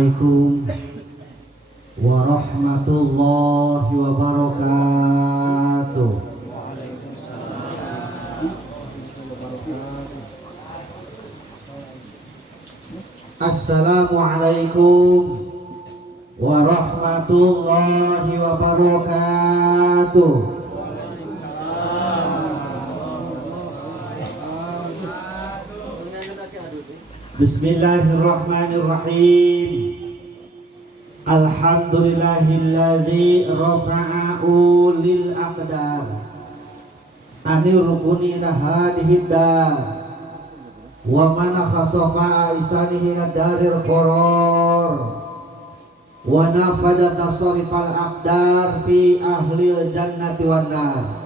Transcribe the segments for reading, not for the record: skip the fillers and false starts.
Assalamualaikum warahmatullahi wabarakatuh. Assalamualaikum warahmatullahi wabarakatuh. Bismillahirrahmanirrahim. Alhamdulillahilladzi rafa'a ulil aqdar anir rukuni lahadihi dar wa man khasafa isanihi darir qarar wa nafada tasarifal aqdar fi ahlil jannati wan nar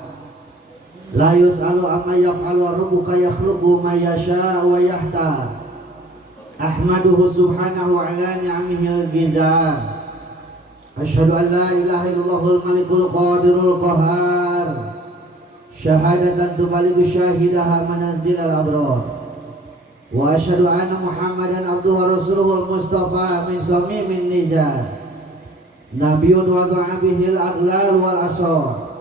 la yus'alu amma yaf'alu rabbuka yakhluqu ma yasha'u wa yahtar. Ahmaduhu subhanahu ala ni'amihil ghizar. Asyhadu an la ilaha illallahul malikul qadirul qahar. Syahadatan tubaligu syahidaha manazilal abrar. Wa asyhadu anna Muhammadan abduhu wa rasuluhul mustafa min samimin nijar. Nabiyyun wa du'a bihil aghlal wal asar.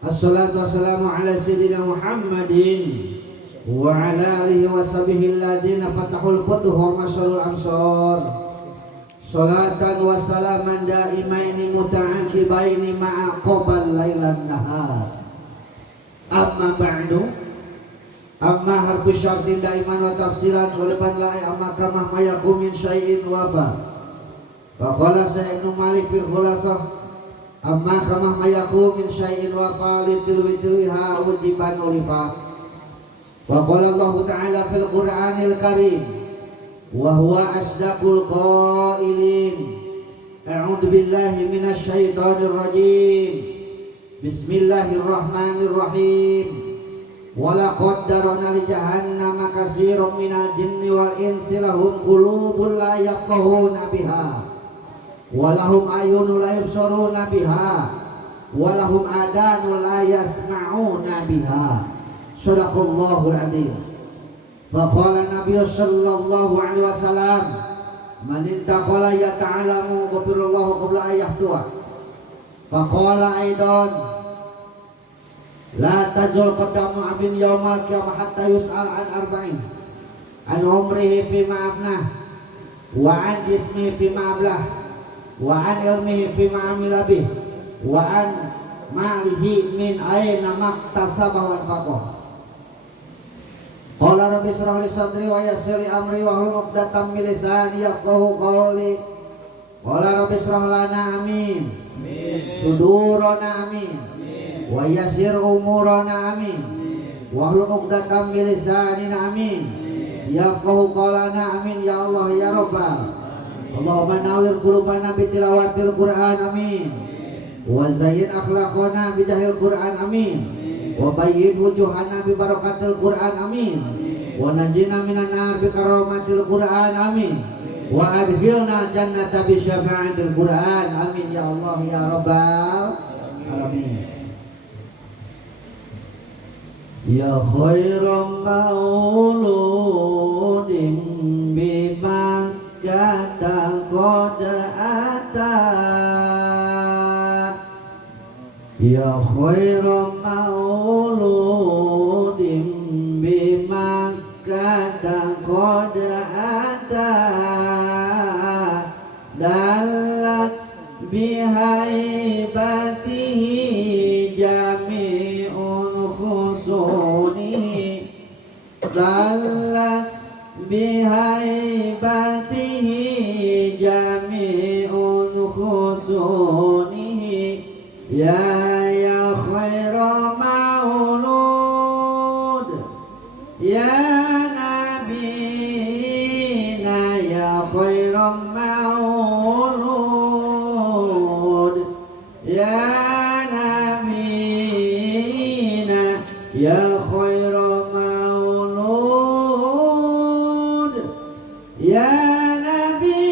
Assalatu wassalamu ala sayyidina Muhammadin wa ala alihi wa sahbihi alladhina fatahul futuh wa masyarul amsar. Salatan wa salaman daimaini muta'aqibaini ma'a qabal lailan nahar. Amma ba'du. Amma harfu syartin daiman wa tafsiran ghaliban la'i amma kama mayakum min syai'in wafa. Faqala Sa'id bin Malik fil khulasah amma kama mayakum min syai'in wafa litilwiha wujiban ulifa. Wa qala Allah Ta'ala fil Qur'anil Karim wa huwa asdaqul qailin. A'udzu billahi minasy syaithanir rajim. Bismillahirrahmanirrahim. Wa laqad darana li jahannama katsiran minal jinni wal insi lahum qulubun la yafqahuna biha wa lahum a'yunun la yubsiruna biha wa lahum adanun la yasma'una biha. Sadaqallahul adzim. Faqala Nabi sallallahu alaihi wasallam man intaqala yata'alamu ghafirallahu qabla ayyahtuwa. Faqala aidan la tajul qadamu abin yaumal qiyamah hatta yus'al an arba'in an umrihi fi ma'afnah wa an jismihi fi ma'ablah wa an ilmihi fi ma'amila bih wa an malihi min aina maktasabah wa anfaqah. Qala rabbi shrah li sadri wa yassir li amri wahlul 'uqdatam min lisani yafqahu qawli. Qala rabbi shrah lana amin. Sudurana amin. Wa yassir umurana amin. Wahlul 'uqdatam min lisanina amin. Yafqahu qawlana amin ya Allah ya Rabbal. Allahumma nawwir qulubana bi tilawatil Qur'an amin. Wa zayyin akhlaqana bi jahil Qur'an amin. Wa bayyin wujuhana bi barakatil Qur'an amin. Wa najina minan nar bi karamatil Qur'an amin. Wa adkhilna jannata bi syafa'atil Qur'an amin ya Allah ya Rabbal alamin. Ya khairam mauludin bi Makkah qad ata. Ya khairam mauludin bi Makkah qad ata. Dalat bihaibatihi jami'un khusunihi. Dalat bihaibatihi jami'un khusunihi. Ya khaira maulud ya nabina ya khaira maulud ya nabina ya khaira maulud ya nabina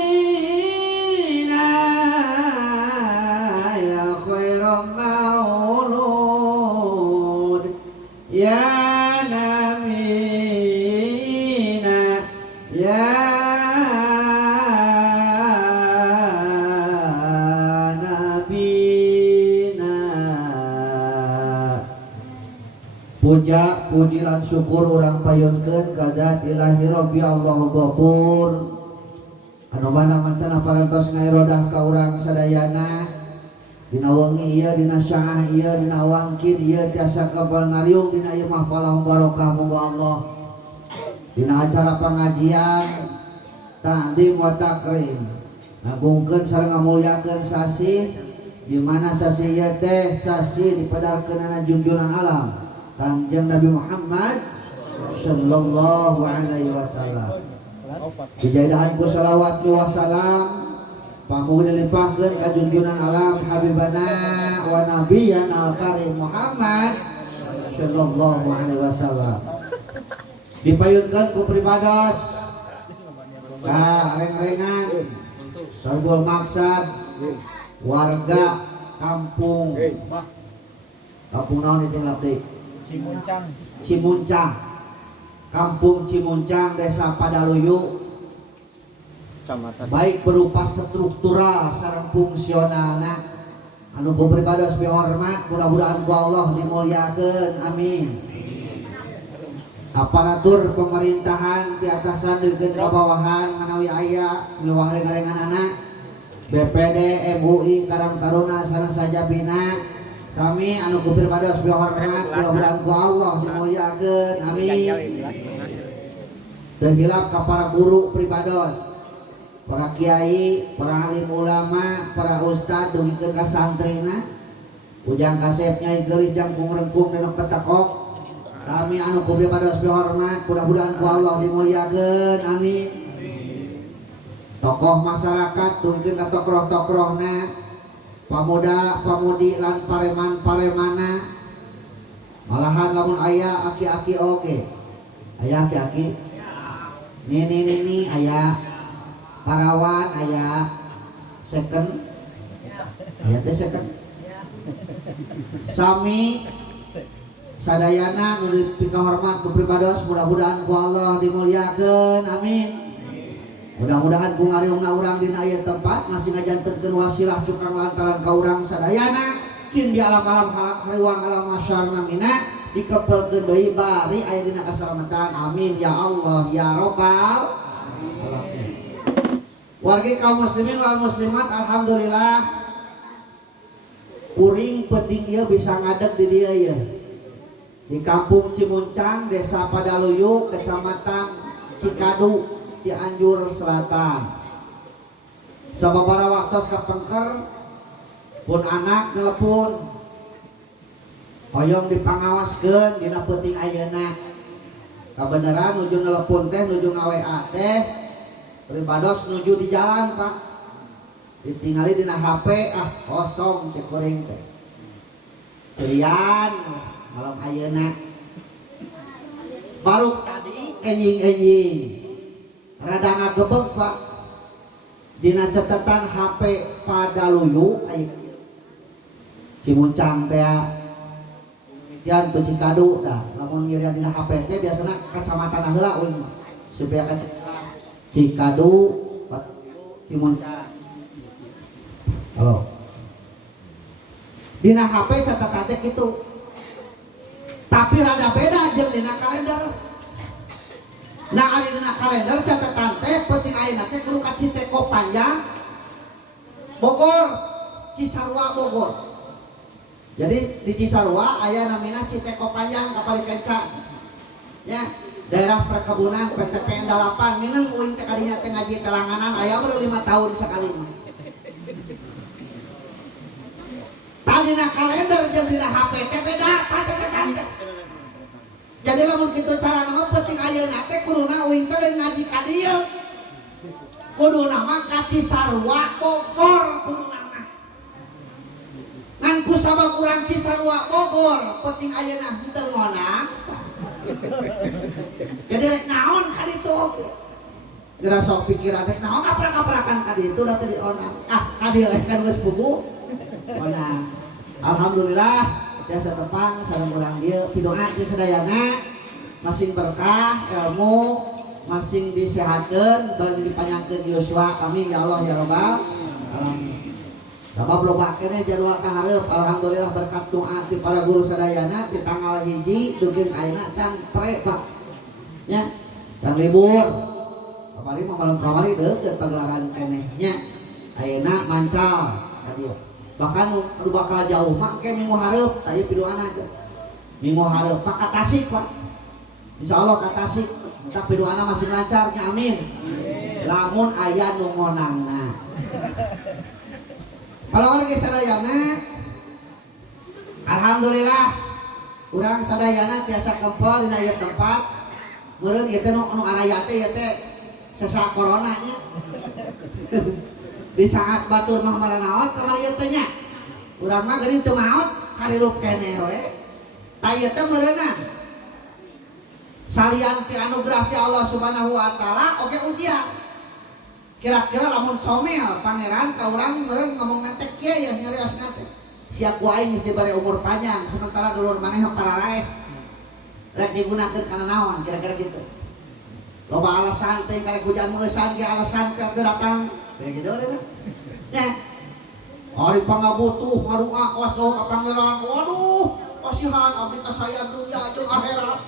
ya khaira maulud ya nabina puji lan syukur urang payunkeun ka zat ilahi rabbi Allahu ghafur anu mana mantena parantos ngairodah ka urang sadayana dina wengi ieu dina syaah ieu dina wangkin ieu tiasa kapal ngariung dina ieu mahfalah barokah moga Allah dina acara pengajian ta'zim wa takrim ngagungkeun sareng ngamulyakeun sasi di mana sasi ieu teh sasi dipadarkeunana junjungan alam Kanjeng Nabi Muhammad sallallahu alaihi wasallam. Dijadahan ku salawat wa salam pamugi dilimpahkeun ka junjungan alam habibana wa nabiyana al-karim Muhammad sallallahu alaihi wasallam. Dipayunkeun ku pribados ka reng-rengan Saibul Maksad warga kampung naon itu ngabdi Cimuncang kampung Cimuncang desa Padaluyu baik berupa struktural sareng fungsionalna anu ku pribados hormat mudah-mudahan ku Allah dimuliakeun amin. Aparatur pemerintahan di atasan dikeun ka bawahan manawi aya miwah reng-renganana BPD MUI Karang Taruna sareng sajabina sami anu ku pribados hormat mudah-mudahan ku Allah dimuliakeun amin. Teu hilap ka para guru pribados para kiai para alim ulama para ustad dugikeun ka santrina ujang kasep nyai geulis jang kung-rengkung dina petekok kami anu ku pribados hormat mudah-mudahan ku Allah dimuliakeun amin. Tokoh masyarakat dugikeun ka tokoh-tokohna pamuda pamudi lan pareman-paremana malahan lamun aya aki-aki oge aya aki-aki nini aya parawan aya second aya teh second sami sadayana nu dipikahormat ku pribados mudah-mudahan ku Allah dimuliakeun amin. Mudah-mudahan ku ngariungna urang dina ieu tempat masih ngajantenkeun wasilah cukang lantaran ka urang sadayana kin di alam-alam hariwang alam masyarna mina dikepelkeun deui bari aya dina kasalamatan amin ya Allah ya rabbal alamin. Wargi kaum muslimin wal muslimat alhamdulillah kuring penting ieu bisa ngadeg di dieu ieu di kampung Cimuncang desa Padaluyu kecamatan Cikadu Cianjur Selatan. Sababaraha waktos kapengker pun anak telepon hoyong dipangawaskeun dina peuting ayeuna kabeneran nuju nelepon teh nuju nga-WA teh pribados nuju di jalan Pak ditingali dina HP kosong cek kuring teh cerian malam ayeuna baru tadi enjing rada ngagebeg Pak dina catatan HP Padaluyu Cimuncang teh yan tu Cikadu dah lamun ngirian dina HP teh biasana kacamatan heula uing supaya ka Cikadu Padaluyu Cimuncang. Halo dina HP catatan teh kitu tapi rada beda jeung dina kalender. Nah ari dina kalender catatan teh penting ayeuna teh kudu ka Citeko Panjang Bogor Cisarua Bogor. Jadi di Cisarua aya namina Citeko Panjang kapal kenca ya daerah perkebunan PTPN 8 mineng uing teh kadinya teh ngaji telanganan aya baru 5 tahun sekali mah. Tadina kalender jeung dina HP teh beda catatan teh. Jadi lamun kitu cara nama penting ayeuna teh kuduna uing teh ngaji ka dieu. Kuduna mah ka Cisarua Bogor kuduna mah. Ngan ku sabab urang Cisarua Bogor penting ayeuna henteu ngonang. Jadi rek naon ka ditu? Geura sok pikiran rek naon kaprak-kaprakan ka ditu da teu dionang. Ka dieu kan geus buku. Onang. Alhamdulillah biasa tepang sareng urang dieu pidoa jeung sadayana masing berkah ilmu masing disehatkeun bari dipanyangkeun yuswa amin ya Allah ya rabbal alamin. sabab loba keneh jadwal kahareup. Alhamdulillah berkat doa ti para guru sadayana ti tanggal 1 dukeun ayeuna can pre Pak nya can libur kamari mah malam kamari deukeut pagelaran keneh nya ayeuna mancal radio bahkan nu bakal jauh mah ke minggu hareup aya pidoana aja minggu hareup Pak ka Tasik Pak insyaallah ka Tasik entah pidoana masih lancar nya amin lamun aya nu ngonangna kalau warga sadayana alhamdulillah urang sadayana tiasa kempel dina ieu tempat meureun ieu teh nu araya teh ieu teh sesa corona nya di saat batur mah maranaon kamari ieu teh nya urang mah geuning teu maot karirup keneh we ta ieu teh meureunna salian ti anugerah ti Allah Subhanahu wa taala oge ujian. Kira-kira lamun comel pangeran ka urang meureun ngomong netek kieu ya nyariosna teh. Sia ku aing geus dibere umur panjang sementara dulur maneh pararaeh. Rek digunakeun kana naon kira-kira kitu. Loba alasan teh karek hujan meusan ge alasan teh datang. Kayak gitu kan. Nya. Ari pangabutuh ngadoa awas doa ka pangeran. Waduh, kasihan abdi kasayang dunia jeung akhirat.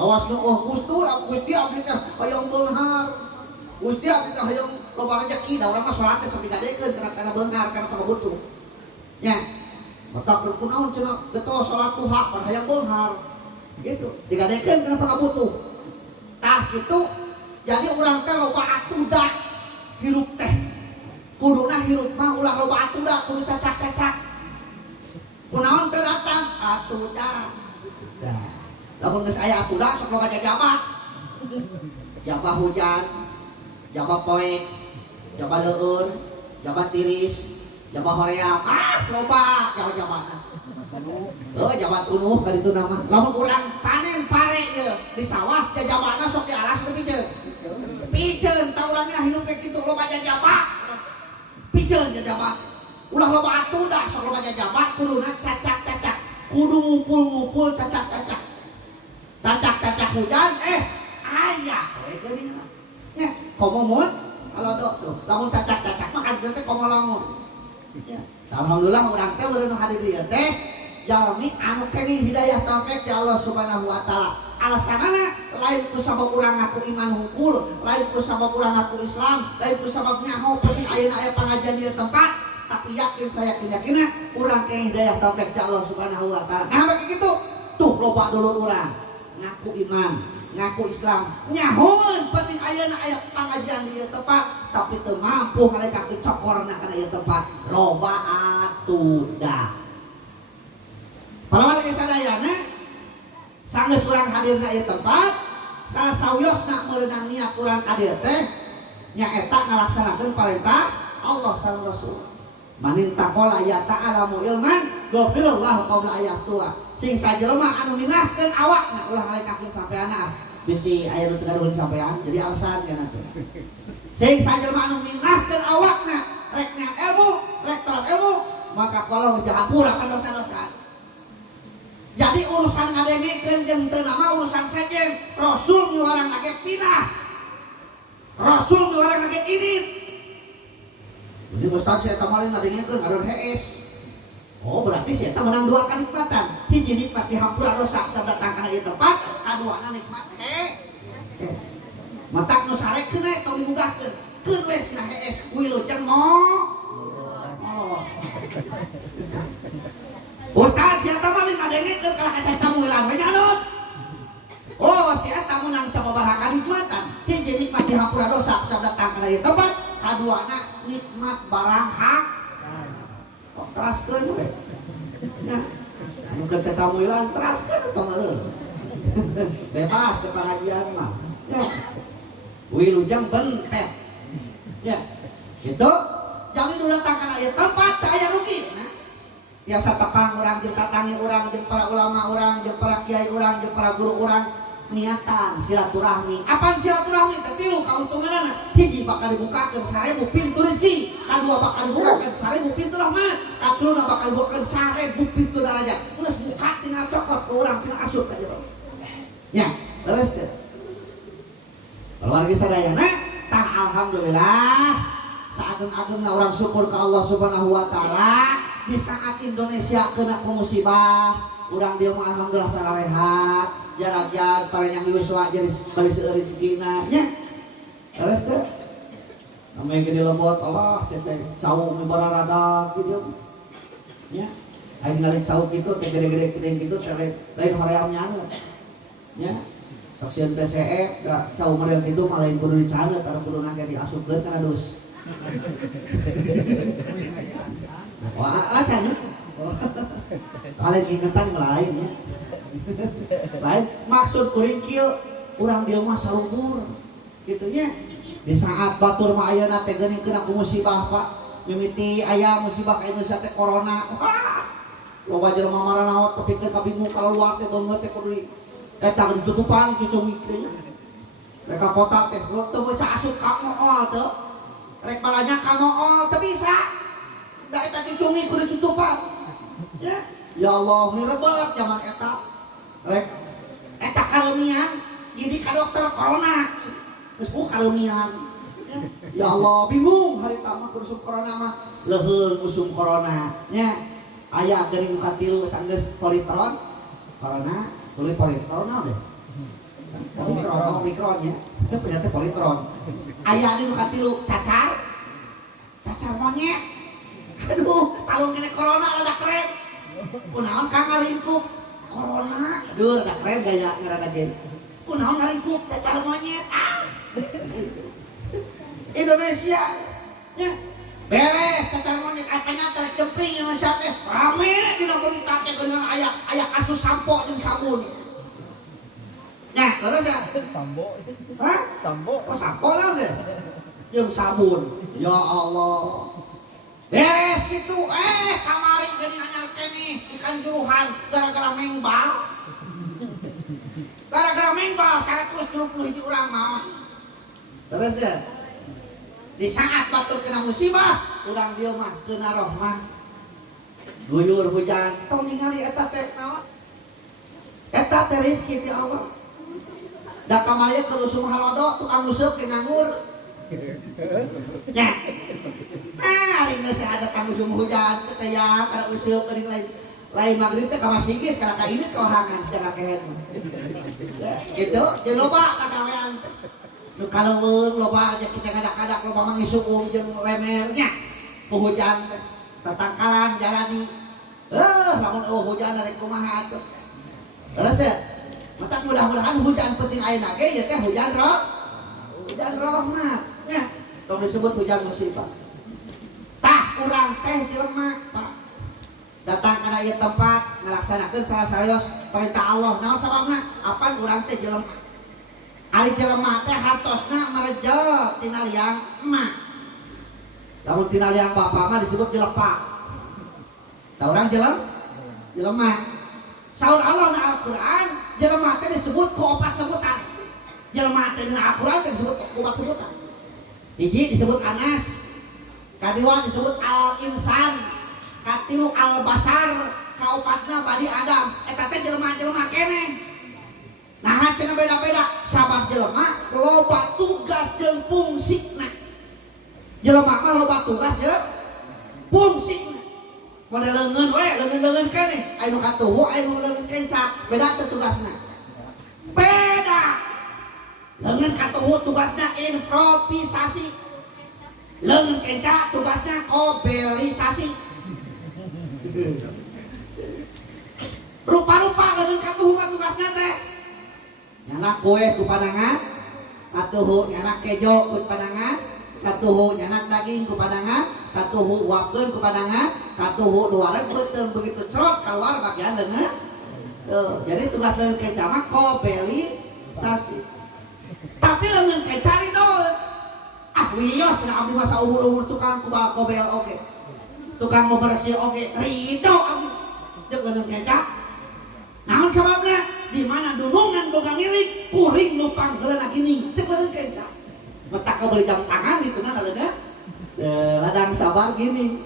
Awas nu Gusti abdi teh hoyong beunghar. Gusti abdi teh hoyong loba rezeki da urang mah salat teh sok digadekeun kana beunghar kana pangabutuh. Nya. Matak kunaon cenah geto salat duha pan hayang beunghar. Gitu, digadekeun kana pangabutuh. Tah kitu jadi urang teh loba atuda hirup teh. Kuduna hirup mah ulah loba atuda kudu cacak-cacak. Kunaon teh datang atuda. Dah. Lamun geus aya atuda sok loba jajabah. Jabah hujan, jabah poek, jabah leueur, jabah tiris, jabah hoream. Loba jabah-jabahna. Jabat unuh ka ditu nama. Lamun urang panen pare ieu di sawah jajabahna sok di alas teh piceun. Piceun ta urang mah hirup kayak kitu loba jajabah. Piceun jajabah. Ulah loba atuda sok loba jajabah kuduna cacak-cacak. Kudu ngumpul-ngumpul cacak-cacak. Cacak-cacak hujan aya we geuninna. Nya komomot kalau tuh lamun cacak-cacak mah kan teh komolamun. Ya. Alhamdulillah urang teh meureun hadir ieu teh jalmi anu keneh hidayah taufik ti Allah Subhanahu wa taala. Alasanana lain ku sabab urang ngaku iman hungkul, lain ku sabab urang ngaku Islam, lain ku sabab nyaho penting ayeuna aya pangajian di tempat, tapi yakin saya yakin urang keneh hidayah taufik ti Allah Subhanahu wa taala. Nah bagi kitu tuh loba dulur urang ngaku iman, ngaku Islam, nyahoan penting ayeuna aya pangajian di tempat, tapi teu mampu ngalekakeun cokorna kana ieu tempat. Loba atuda. Palawan ge sadayana sanggeus urang hadir na ieu tempat, salah sawiosna meureunang niat urang hadir teh nyaeta ngalaksanakeun parentah Allah sareng Rasul. Manin taqala ya ta'alamu ilman ghafirallahu qabla ayyatua. Sing sajelema anu minahkeun awakna ulah ngalekakeun sampeana bisi aya nu teu gaduh sampean jadi alasan kana teh. Sing sajelema anu minahkeun awakna rek ngan ilmu, rek tarap ilmu, maka kalau geus dihampura ka dosa-dosa. Jadi urusan ngadengekeun jeung teu nama urusan sejen. Rasul nyuarang lagi pinah. Rasul nyuarang lagi idit. Jadi Ustaz saya tamalin ngadengekeun adon hees. Oh berarti saya menang dua kenikmatan. Hiji nikmat dihampura dosa sabda datang kana ieu tempat, kaduana nikmat hees. Matak nu sarekeun we tong digugahkeun. Keun we sia hees wilujeng Ustaz sia tamalin ngadengekeun kalah kacacamulan we nyanut. Oh sia eta menang sababaraha kanikmatan. Hiji nikmat dihampura dosa sabda datang kana ieu tempat, kaduana nikmat barang hak. Kok teraskeun we. Nya, anu kacacamulan teraskeun atau ngeureun. Bebas ke pengajian mah. Ya. Wilujeng bentet. Ya. Gitu. Jalin nu datang kana ieu tempat teu aya rugi. Nah. Biasa tepang urang jeung tatangi urang jeung para ulama urang jeung para kiai urang jeung para guru urang niatan silaturahmi. Apaan silaturahmi? Tetilu kauntunganana. Hiji bakal dibukakeun 1000 pintu rezeki, kadua bakal dibukakeun 1000 pintu rahmat, katiluna bakal dibukakeun 1000 pintu darajat. Geus buka tinggal cokot ke urang tinggal asup ka jero. Nya, leres teh. Keluarga sadayana tah alhamdulillah saageng-agengna orang syukur ke Allah Subhanahu wa taala di saat Indonesia kena musibah urang dia mah alhamdulillah sararehat jarag-jarag parenya geus wae jadi bari seueur rezekina nya terus teh namanya gede lembut Allah cetek cau mibararadak gitu nya aing ningali cau kitu teh gede-gede gede kitu teh lain hoream nyanget nya saksian TCE da cau model kitu mah lain kudu dicanget anu kudu nage diasupkeun kana dus wah canget kalian ingetan lain ya lain maksud kuring kieu urang dia mah salubur gitu nya di saat batur mah ayeuna teh geuning kena ku musibah Pak mimiti aya musibah ka Indonesia teh corona loba jelema maranaot tapi teu kabingung kaluar teh beungeut teh kudu eta ditutupan cucung ikrenya mereka kota teh lo teu bisa asup ka mool teu rek balanya ka mool teu bisa da eta cucungi kudu ditutupan ya Allah mirebet zaman eta rek eta kaleumian jadi ka dokter corona geus kaleumian ya Allah bingung harita mah kusum corona mah leuheung kusum corona nya aya geuning nu katilu sanggeus politron corona tulis politron naon deh omikron nya itu penyakit politron aya anu nu katilu cacar monyet aduh talung kene corona rada keren kunaon kang ngalingkup corona aduh rada keren gaya ngarana gen kunaon ngalingkup cacar monyet Indonesia nya beres cacar monyet apanya terek jemping Indonesia teh rame dina berita teh dengan aya kasus sampo jeung sabun nya leres ya sambo hah sambo oh sampo lah deh jeung sabun ya Allah beres gitu kamari geuning anyar keneh di Kanjuruhan gara-gara mengbal 130 urang mah terus ya di saat batur kena musibah urang dieu mah kena rahmah guyur hujan tong ningali eta teh naon eta teh rezeki ti Allah da kamari keusum halodo tukang useup ke nganggur nya ali geus ada kang usum hujan teu tayang ada useup geuning lain magrib teh ka masjid kana ka ini kawahangan sedang kehet gitu jeung loba kagawean nu kaleuweung loba aja kita ngadak-ngadak loba mangisuung jeung lemernya ku hujan teh tatangkalan jalani lamun hujan rek kumaha atuh terus ya mata mudah-mudahan hujan penting ayeuna ge ieu teh hujan rahmat nya tong disebut hujan musibah tah urang teh jelema Pak datang kana ieu tempat ngalaksanakeun salah-salos perintah Allah naon sababna apan urang teh jelema ari jelema teh hartosna marejeg tina liang emak lamun tina liang bapa mah disebut jelepa da urang jelema saur Allah na Al-Qur'an jelema teh disebut ku opat sebutan jelema teh dina Al-Qur'an teh disebut ku opat sebutan hiji disebut Anas kadua disebut Al-Insan katilu Al-Basar kaopatna badi Adam eta teh jelema-jelema keneh nah cenah beda-beda sabab jelema loba tugas jeung fungsina jelema mah loba tugas jeung fungsina model leungeun we leungeun keneh aya nu katuhu aya nu leungeun kenca beda teh tugasna beda leungeun katuhu tugasna improvisasi leungeun kenca tugasnya kobelisasi rupa-rupa leungeun katuhu mah tugasna teh nyana kue ku padangan katuhu nyana kejo ku padangan katuhu nyana daging ku padangan katuhu uapkeun ku padangan katuhu luareg beuteung begitu cerot keluar bagian leungeun jadi tugas leungeun keca mah kobelisasi tapi leungeun keca ridol wios na abdi masa umur tukang kubal kobel oge tukang bebersih oge ridho abdi jeung leungeun keca naon sababna di mana dunungan boga milik kuring nu panggeulana gini cek leungeun kenca metak ka beli jam tangan gitu na lega ladang sabar gini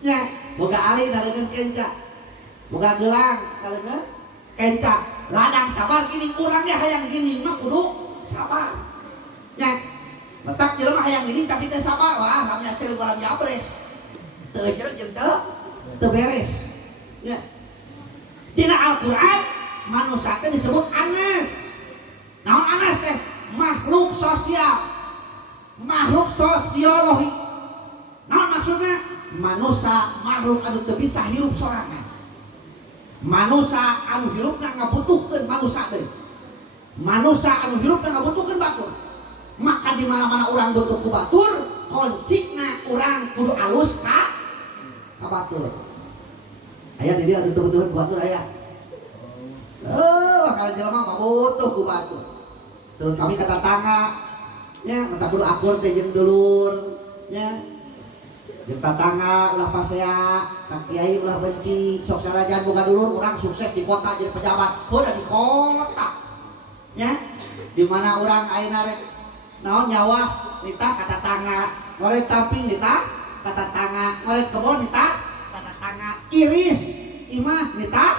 nya boga ali na leungeun kenca boga gelang na leungeun kenca ladang sabar gini urang ge hayang gini mah kudu sabar nya metak jelema hoyang ini tapi teu sabar wah lamnya ceuleuh lam jabres teu ceuleuh jeung teu beres ya. Dina Al-Qur'an manusia teh disebut anas. Naon anas teh? Makhluk sosial, makhluk sosiologi. Naon maksudnya? Manusia makhluk anu teu bisa hirup sorangan. Manusia anu hirupna ngabutuhkeun manusia deui. Manusia anu hirupna ngabutuhkeun batur. Maka di mana-mana orang butuh ku batur, kuncina orang kudu alus ka batur. Aya di dieu anu teu butuh ku batur aya. Kalau jelema mah butuh ku batur. Terus kami kata tangga nya mata kudu akur teh jeung dulur nya. Jeung tatangga ulah pasea, ka kiai ulah benci, sok sarajan boga dulur urang sukses di kota jadi pejabat. Heuh di kota. Nya. Di mana urang ayeuna rek naon nyawa nitah ka tatangga, ngorek tamping nitah ka tatangga, ngorek kebon nitah ka tatangga, iris imah nitah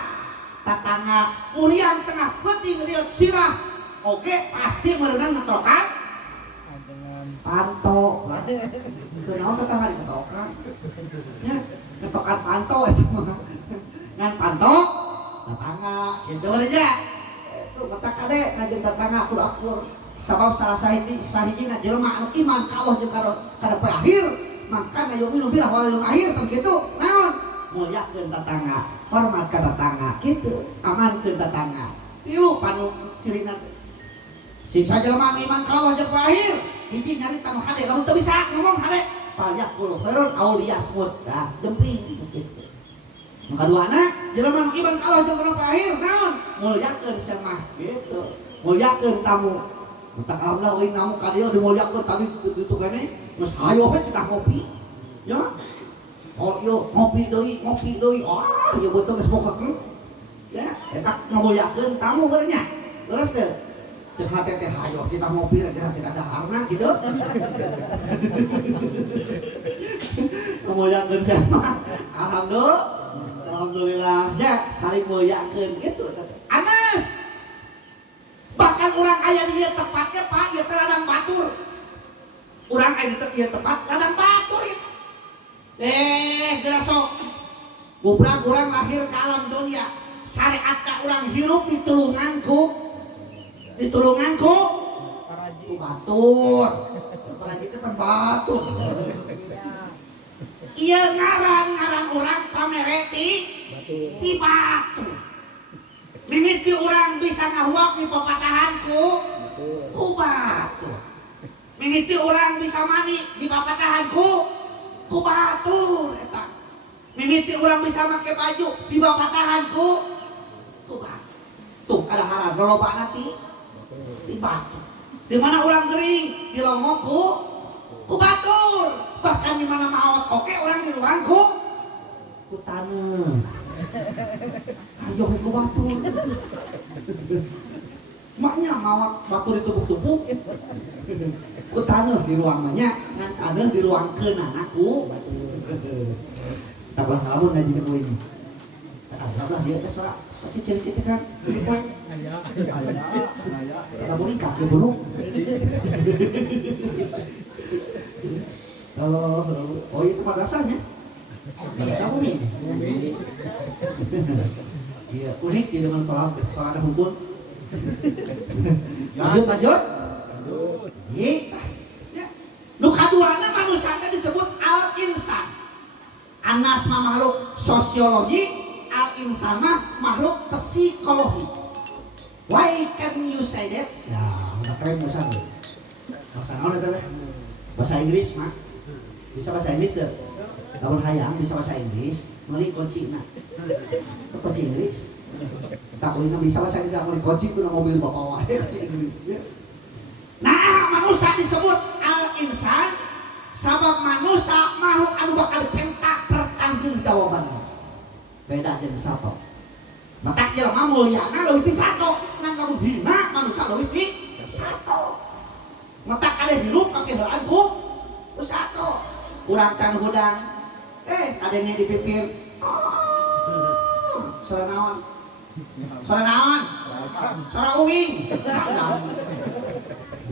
tatangga, muriang tengah peuting lieu sirah oge pasti meureunang ngetrokan panto. Kenaon tetangga diketokan ya ngetokan panto itu mah ngan panto tetangga kitu aja itu mata kade ngajeng tetangga kudu akur sabab salah sahijina jelema anu iman ka Allah jeung kana poe akhir maka yu'minu billah wal yaumil akhir kan kitu naon mulyakeun tetangga hormat ka tetangga kitu amankeun tetangga tilu panu cirina si sajelema anu iman ka Allah jeung poe akhir hiji nyarita nu hade kamu teu bisa ngomong hade falyaqul khairun aw liyasmut dah jemping. Nu kaduana jelema nu iman ka Allah jeung kana akhir naon mulyakeun semah kitu mulyakeun tamu mentak alhamdulillah euy namu ka dieu dimulyakeun tadi ditu kene geus hayo we kita ngopi ya oh ieu ngopi deui oh ieu beuteung geus bokeun ya eta ngomulyakeun tamu bener nya terus teh cek hati teh hayo kita ngopi lagi hati ada harna gitu. Kemuliakeun siapa? Alhamdulillah ya saling muliakeun gitu. Anas. Bahkan orang aya di ieu tepatnya Pak ieu teh ladang batur. Urang aya di ieu tempat ladang batur itu. Geura sok. Bubrang urang lahir ka alam dunia. Syariatna urang hirup di tulunganku batur paraji itu kan batur iya ngaran orang pamere ti batu mimiti orang bisa ngahuap di papatahanku ku batur mimiti orang bisa mani di papatahanku ku batur eta mimiti orang bisa make baju di papatahanku ku batur tuh kada harap lolobana di batu. Di mana orang gering, di longokku, ku batur. Bahkan di mana maot oke orang di luangku, ku taneuh. Ayo ku batur. Maknya maot batur itu tumpuk-tumpuk. Ku taneuh di ruangannya, ngan taneuh di ruangkeun anakku. Tak ulah ngalamun ngaji ka ini. Alhamdulillah dia teh sorak cicit kan. Aya. Kada mau nikah ke burung. Oh itu madrasahnya. Madrasah Umi. Iya, unik di zaman kolam soal ada hukum. Lanjut. Iya. Nu kaduana manusia teh disebut al-insan. Anas mah makhluk sosiologi, al-insan mah makhluk psikologi. Why can you say that? Ya, udah keren bahasa lu. Bahasa naon eta teh? Bahasa Inggris mah. Bisa bahasa Inggris teh. Lamun hayang bisa bahasa Inggris, meuli kuncina. Kunci Inggris. Tak ulina bisa bahasa Inggris, meuli kunci ku mobil bapak wae kunci Inggris. Nah, manusia disebut al-insan sabab manusia makhluk anu bakal dipentak pertanggungjawabanna. Beda jeung sato. Matak jelema mulyana leuwih ti sato, ngan lamun hina manusia leuwih ti sato. Matak kade hirup kapiheulaan ku sato. Urang can hudang. Kadenge dipipir. Sora naon? Sora uwing.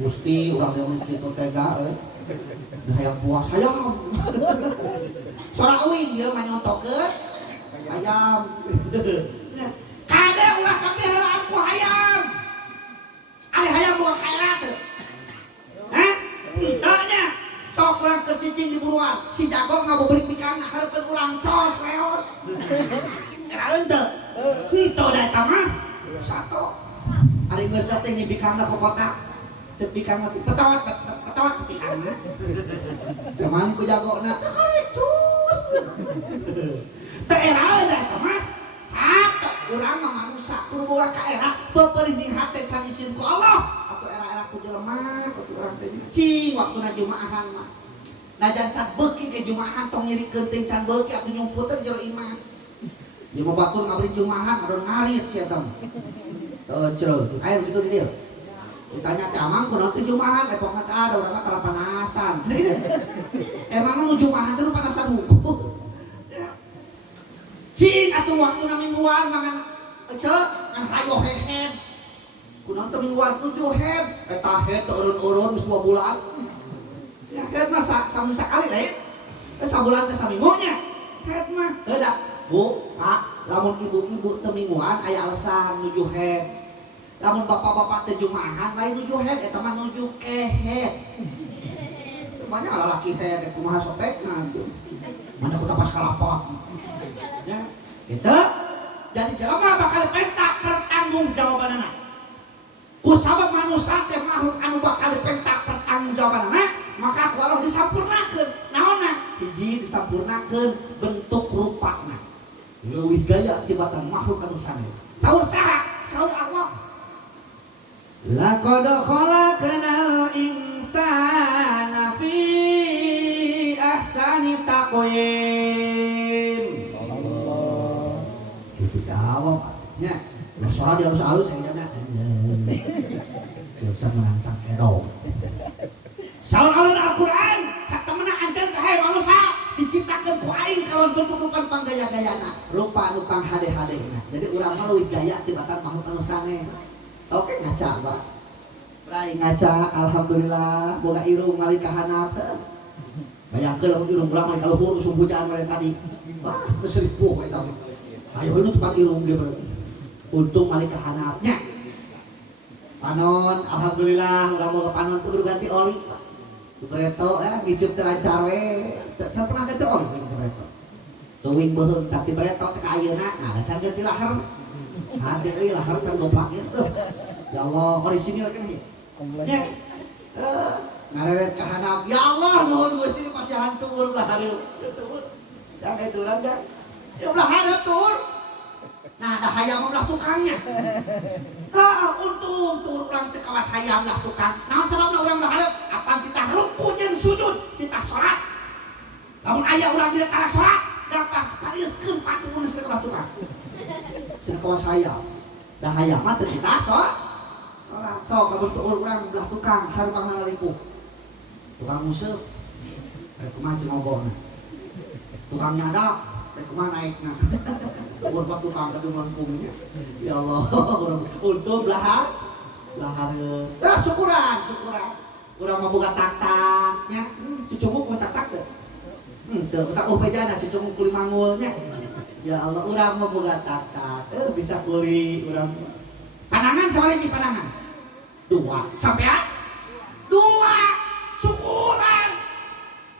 Gusti urang teh kitu tega hayang puas hayam. Sorak euing ieu mah nyontokeun hayam. Kade ulah kabeh helaan ku hayam. Ari hayam boga kaera teu. Hah? Tanya. Sok urang keur cicing di buruan, si jago ngaboberik pikanna hareupeun urang cos leos. Eraeun teu? Henteu da eta mah. Sato. Ari geus teh nyibikanna ku kotak. Cepikang mati petawat cepikang kemana ku jagona cus daerah ada kemana satu orang mah manusia kudu boga ka era beperih hate can isin ku Allah atau era-era ku jelema atau orang teh cing waktuna jumaahan mah najan can beuki ke jumaahan tong nyirikeun teh can beuki atuh nyumputkeun jero iman di mau batur ngabri jumaahan adon ngarit sia tong ceureuh aya kitu di dieu ditanya teh amang kunaon teh jumahan epokna teh ada urang mah tara panasan. Emang nu jumahan teh nu panasan hukum. Cing atuh waktuna mingguan mangan ceuk ngan hayo head. Kunaon teh mingguan tujuh head eta head teh eureun-eureun geus 2 bulan. Ya head mah saminggu sakali lain. Sabulan teh saminggu nya. Head mah heuda. Bu, Pak, lamun ibu-ibu teh mingguan aya alasan nuju head. Lamun bapak-bapak teh jumahan lain nuju head eta mah nuju kehead. Banyak lalaki head kumaha sopekna tuh. Mana ku tapas kalapa. Ya, gitu. Jadi jelema bakal pentak pertanggungjawabanana. Ku sabab manusia teh makhluk anu bakal dipentak pertanggungjawabanana, maka ku Allah disampurnakeun. Naonna? Hiji disampurnakeun bentuk rupana. Leuwih gaya tibatan makhluk anu sanes. Saur saha? Saur Allah. Laqad khalaqnal insana fi ahsani taqwim. Gitu jawab nya. Lah suara dia harus halus yang jana. Siap-siap menancang edong. Saur alun Al-Qur'an satemena anjeun ka hae manusia diciptakeun ku aing kalon bentuk rupa panggaya-gayana, rupa anu panghade-hadena. Jadi urang mah leuwih gaya tibatan makhluk anu sanes. Oke ngaca Pak. Rai ngaca alhamdulillah boga irung malik kahanap. Bayangkeun irung urang malik kaluhur usum hujan mare tadi. Wah, geus ripuh eta. Ayo itu tempat irung ge berarti. Untung malik kahanapnya. Panon alhamdulillah urang boga panon teu kudu ganti oli. Preto ngicup teh lancar we. Teu pernah ganti oli preto. Teuing beuheung tapi preto teh ka ayeuna nah can ganti lahar. Hade euy lahar can goplak ieu. Ya Allah, orisinil kan ieu. Ya. Ngareret ka handap. Ya Allah, nuhun Gusti pasti hantur lah hareup. Tur. Ya kayak turang ya. Ya ulah hareup tur. Nah, ada hayam ulah tukangnya. Untung tur urang teu kawas hayam lah tukang. Naon sababna urang ulah hareup? Apang kita ruku jeung sujud kita salat. Lamun aya urang di tara salat, gampang pariuskeun patuh geus ka tukang. Sing kawas hayam. Dah hayam mah teu kita salat. Sok kabut tuur urang belah tukang sareng ngalipuh. Tukang museuh. Rek kumaha cenah obona. Tukang nyadak, rek kumaha naikna. Tuur pak tukang kadu mangkungnya. Ya Allah, untung belahar. Belahar. Syukuran. Urang mah boga tak-taknya. Cucumuk mah tak-tak teu. Teu tak upejana cucumuk kuli mangulnya. Ya Allah, urang mah boga tak-tak. Bisa kuli urang. Panangan sama lagi panangan. 2 sampean 2 syukuran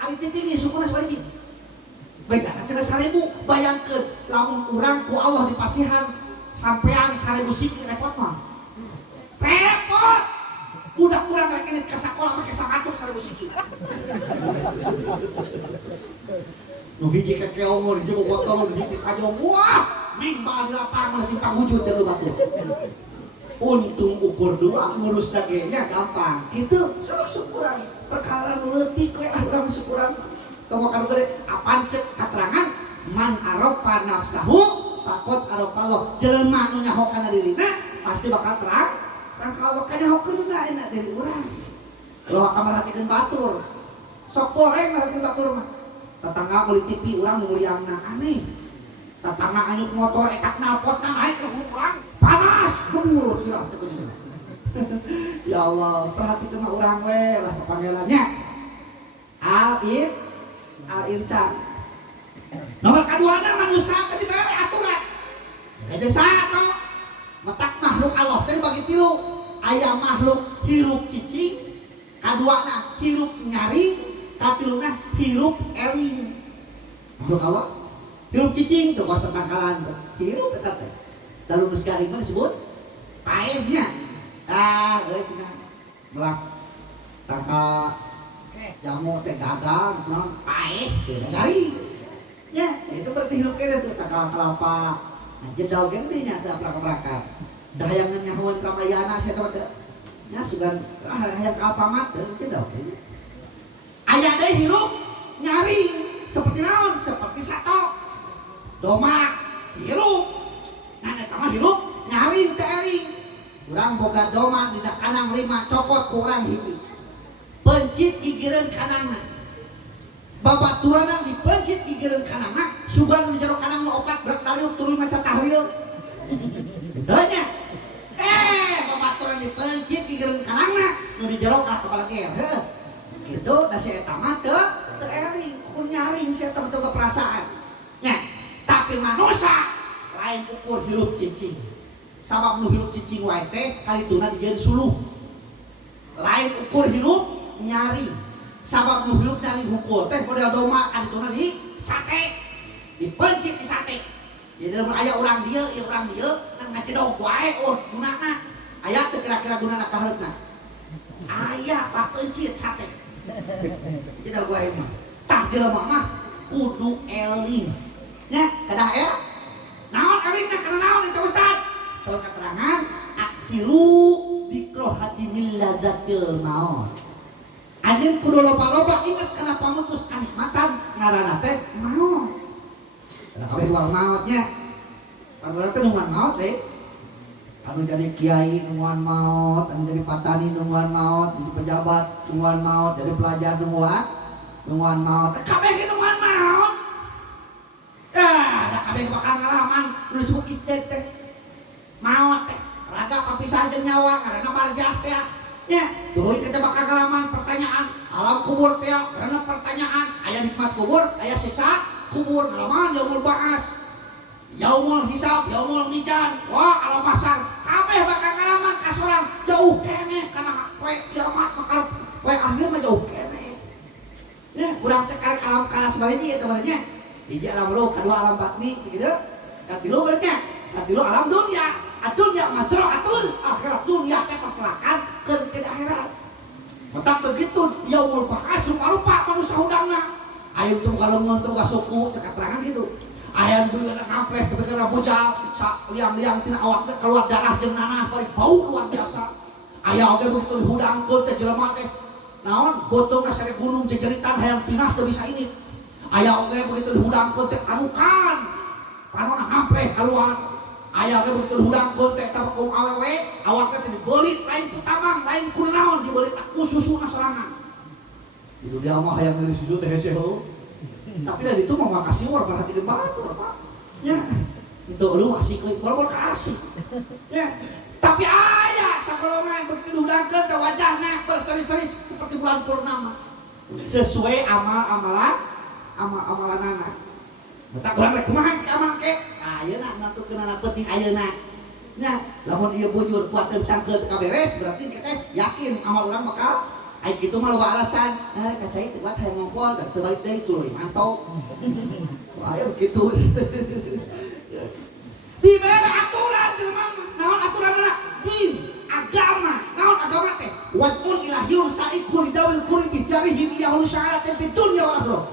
ari titingi syukuran sabaraha beda cenah 1000 bayangkeun lamun urang ku Allah dipasihan sampean 1000 sikil repot mah repot budak urang rek kenit ka sakola make sakatuk 1000 sikil nu hiji kekeong nu hiji botol nu hiji kajong wah mimba di lapangan timpang wujud teh lu batur. Untung ukur 2 ngurus dagingnya gampang gitu syukuran perkara nu leutik we urang syukuran tong kanu gede apaan cek katerangan man arafa nafsahu faqad arafa Allah jelema anu nyaho kana dirina pasti bakal terang kalau kanyahokeun enak dari urang lo kamarhatikeun batur sok goreng marhatikeun batur mah tetangga kulit TV urang muriangna aneh tetangga anyuk motor etak nalpotna naik ke urang panas gembul sirah teu geuning Ya Allah, perhatikan urang we lah panggilannya. Al-insan. Nomor kedua manusia tadi bare aturan. Jeung saha matak makhluk Allah teh bagi tilu. Aya makhluk hirup cicing, kaduana hirup nyari, katiluna hirup eling. Makhluk Allah hirup cicing tuh kuasa tangkalan tuh. Hirup eta teh. Lalu geus garing mah disebut paehnya. Cina melak tangka jamu teh gagal non paeh teh garing. Ya, itu berarti hirup kene tuh tangka kelapa. Nah, jedau gede nya teh prakak-prakak. Dayangan nyahuan ramayana saya tahu teh. Ya sugan hayang ka alpamat teh jedau. Aya deui hirup nyari seperti naon? Seperti sato. Doma hirup. Nah, eta mah hirup nyari teh eling. Urang boga doma dina kanang 5 cokot ku urang hiji. Pencit gigireun kanangna. Babaturanna dipencit gigireun kanangna, sugan di jero kanang nu 4 berat daliuk tuluy maca tahlil. Heunya. Babaturan dipencit gigireun kanangna, nu di jero ka kepala ger. Heuh. Kitu da si eta mah teu eling, kun nyaring si eta teu perasaan. Nya, tapi manusia lain ukur hirup cicing. Sabab nu hirup cicing wae teh kalituna dijieun suluh. Lain ukur hirup nyari. Sabab nu hirup nyari hukul teh model doma kalituna di sate. Dipencit di sate. Jadi aya urang dieu, ieu urang dieu kan ngacedog wae gunana. Aya teu kira-kira gunana ka hareupna. Aya papencit sate. Cedog wae mah. Tah jelema mah kudu eling. Nya, kadah aya. Naon elingna kana naon itu Ustaz? Soal keterangan aksiru dikroh hati miladatil maut. Anjeun kudu loba-loba ingat kana pamutus kanikmatan ngaranna teh maut. Da kabeh uang mautnya. Panggolan teh nungguan maut teh. Anu jadi kiai nungguan maut, anu jadi patani nungguan maut, jadi pejabat nungguan maut, jadi pelajar nungguan maut. Kabeh ge nungguan maut. Da kabeh bakal ngalaman nu disebut istek teh. Maut teh raga papisah jeung nyawa karena barjah teh ya tuluy kita bakal ngalaman pertanyaan alam kubur teh karena pertanyaan aya nikmat kubur aya siksa kubur ngalaman yaumul ba'as yaumul hisab yaumul mizan wah alam mahsyar kabeh bakal ngalaman ka sorang jauh keneh kana poe kiamat bakal poe akhir mah jauh keneh ya urang teh karek alam kalas bari ieu teh barenya hiji alam ruh kadua alam batni kitu katilu barenya katilu alam dunia. Dunia mazra'atul akhirat dunia teh perkelakan ke akhirat. Matak begitu yaumul ba'ats rupa-rupa manusia hudangna. Aya teu galungan teu suku cek keterangan gitu. Aya nu beuna ngampleh tapi kana bujal liang-liang tina awakna keluar darah jeung nanah bari bau luar biasa. Aya oge begitu dihudangkeun teh jelema teh naon botongna sare gunung jejeritan hayang pinah teu bisa ini. Aya oge begitu dihudangkeun teh anukan panonna ngampleh keluar. Aya ge begitu hudangkeun teh tabakung awewe awakna teh dibeulit lain ku tamang lain ku naon dibeulit ku susuna sorangan. Itu dia mah hayang milih susu teh hese heuh. Tapi dari itu mah makasih war perhatikeun batur Pak. Nya. Henteu lu asikeun bor-bor kasih. Ya. Tapi aya sakolona begitu dihudangkeun teh wajahna berseri-seri seperti bulan purnama. Sesuai amalanana. Mata urang rek kumaha amal ke? Ayeuna nantukeun anak penting ayeuna. Nya, lamun ieu bujur kuat teu cangkeun kaberes berarti kita yakin amal urang bakal ai kitu mah loba alasan. Ka cai teu kuat hayang ngongkol dan teu balik deui tuluy mantau. Aya begitu. Dibere aturan jelema naon aturanna? Din, agama. Naon agama teh? Wad'un ila yursa'iku lidawil qurbi darihim yahul syahadatin fid dunya wal akhirah.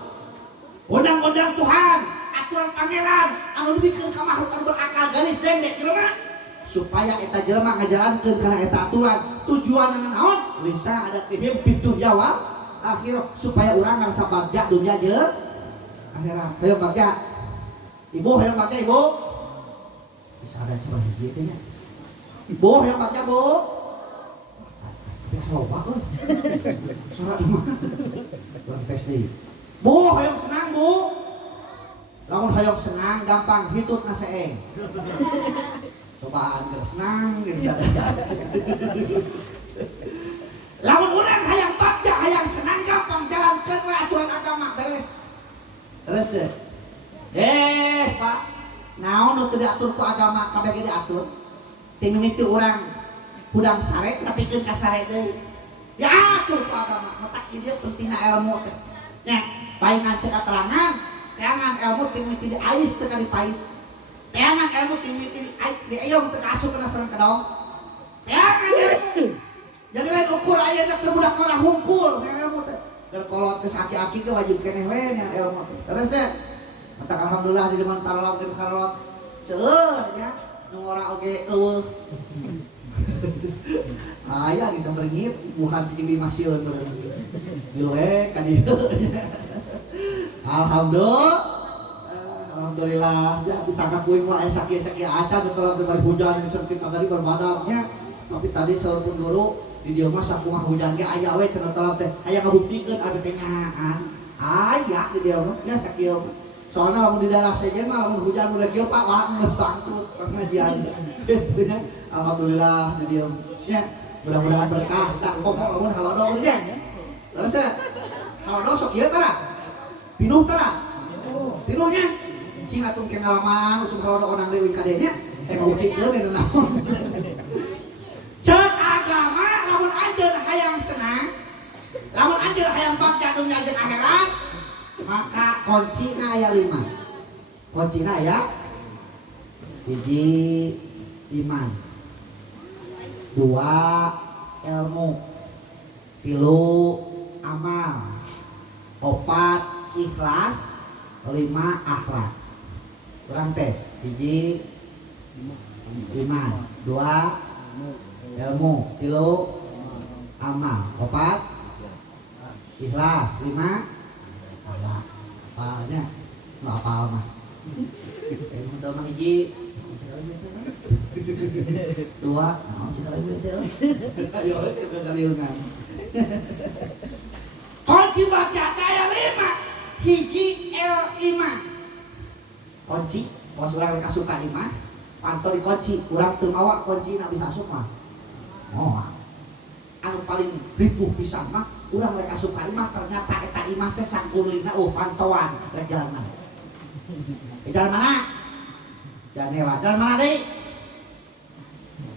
Undang-undang Tuhan aturan pangeran anu dibikeun ka makhluk anu berakal garis dendek jelema supaya eta jelema ngajalankeun kana eta aturan tujuanna naon lisa ada tihim pintu jawab akhir supaya urang ngarasa bagja dunia jeung akhirat. Hayang bagja ibu hayang bagja ibu bisa ada cenah hiji teh nya ibu hayang bagja bu biasa loba euy suara mah urang tes deui bu hayang senang bu. Lamun hayang senang gampang hitut na seeng. cobaan geus senang geus sadaya. Lamun urang hayang bagja hayang senang gampang jalankeun we aturan agama beres. Terus Pak, naon nu teu diatur ku agama kabeh ge diatur. Ti mimiti urang hudang sare nepikeun ka sare deui. Diatur ku agama, matak ieu pentingna ilmu teh. Nya, paingan cek katerangan, teangan ilmu ti mimiti diais teu ka dipais. Teangan ilmu ti mimiti diayong teu ka asup kana sareng kedong. Teangan ilmu. Jadi lain ukur ayeuna teu budak orang hungkul ilmu teh. Keur kolot geus aki-aki ge wajib keneh we nya ilmu teh. Terus teh matak alhamdulillah di deman tarolog jeung karolot seueur nya nu ngora oge eueuh. Aya di nomor ngit bukan cing di masieun beurang. Diluek ka dieu. Alhamdulillah ya bisa kakuing mah aya sakieu-sakieu acan telah bari hujan seperti tadi berbadaknya. Tapi tadi saur pun dulu di dieu mah sakumaha hujan ge aya we cenah telah teh aya ngabuktikeun ada teh nyaan. Aya di dieu mah nya sakieu. Soalnya lamun di daerah sejen mah lamun hujan udah kieu Pak wah geus bangkrut pengajian. Gitu nya. Alhamdulillah di dieu. Ya, mudah-mudahan berkah. Tak pokok lamun halodo nya. Terus halodo sok kieu tara. Pinuh tara. Pinuhnya cing atuh ke ngalaman usum halodo onang deui ka dieu nya. Ngabuktikeun eta naon. Cek agama lamun anjeun hayang senang, lamun anjeun hayang bagja dunya jeung akhirat, maka kuncina aya 5. Kuncina aya 1 iman, 2 ilmu, 3 amal, 4 ikhlas, 5 akhlak. Urang tes 1 iman, 2 ilmu, 3 amal, 4 ikhlas, 5 akhlak. Apalnya nggak apal mah ilmu dah mah 1 2 naon cenah ieu teh ayo teu kagaliungan. Kunci bagja aya 5 iman. Kunci pos urang rek asup ka iman pantau di kunci urang teu mawa kunci na bisa asup mah. Oh, anu paling ripuh pisan mah urang rek asup ka imah ternyata eta imah teh sangkulina pantauan rek jalan mana? Jalan mana? Jalan hewa. Jalan mana deui?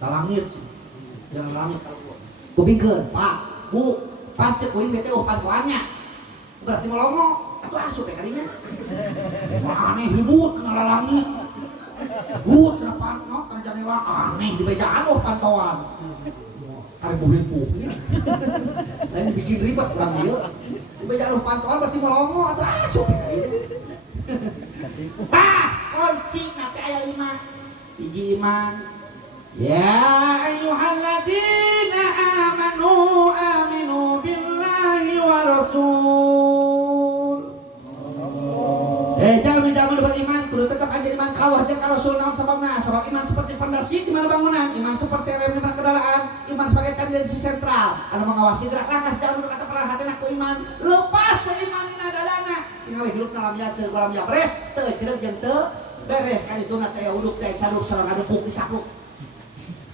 Langit. Jalan langit. Kupingkeun, Pak, Bu, pancek kuing bete pantauannya. Berarti melongo atuh asup ka dinya. Wah aneh hibut kana langit. Hibut kana pantau kana jalan hewa aneh di bejaan pantauan. Hari ribuh. Lain bikin ribet orang dia. Bejaan pantauan berarti melongo atau asup ka dieu. Pak, kunci nanti aya 5. 1 iman. Ya ayyuhalladzina aminu billahi wa rasul. Jamin beriman kudu tetap aja iman ka Allah jeung ka Rasul naon sababna? Sabab iman seperti pondasi di mana bangunan, iman seperti rem di mana kendaraan, iman sebagai tendensi sentral anu mengawasi gerak langkah dalam kata perhatian aku iman. Lepas iman dina dadana tinggal hidup dalam jatuh dalam beres teu ceureuh jeung teu beres kan itu teh uduk teh caduk sareng ngadepuk disapluk.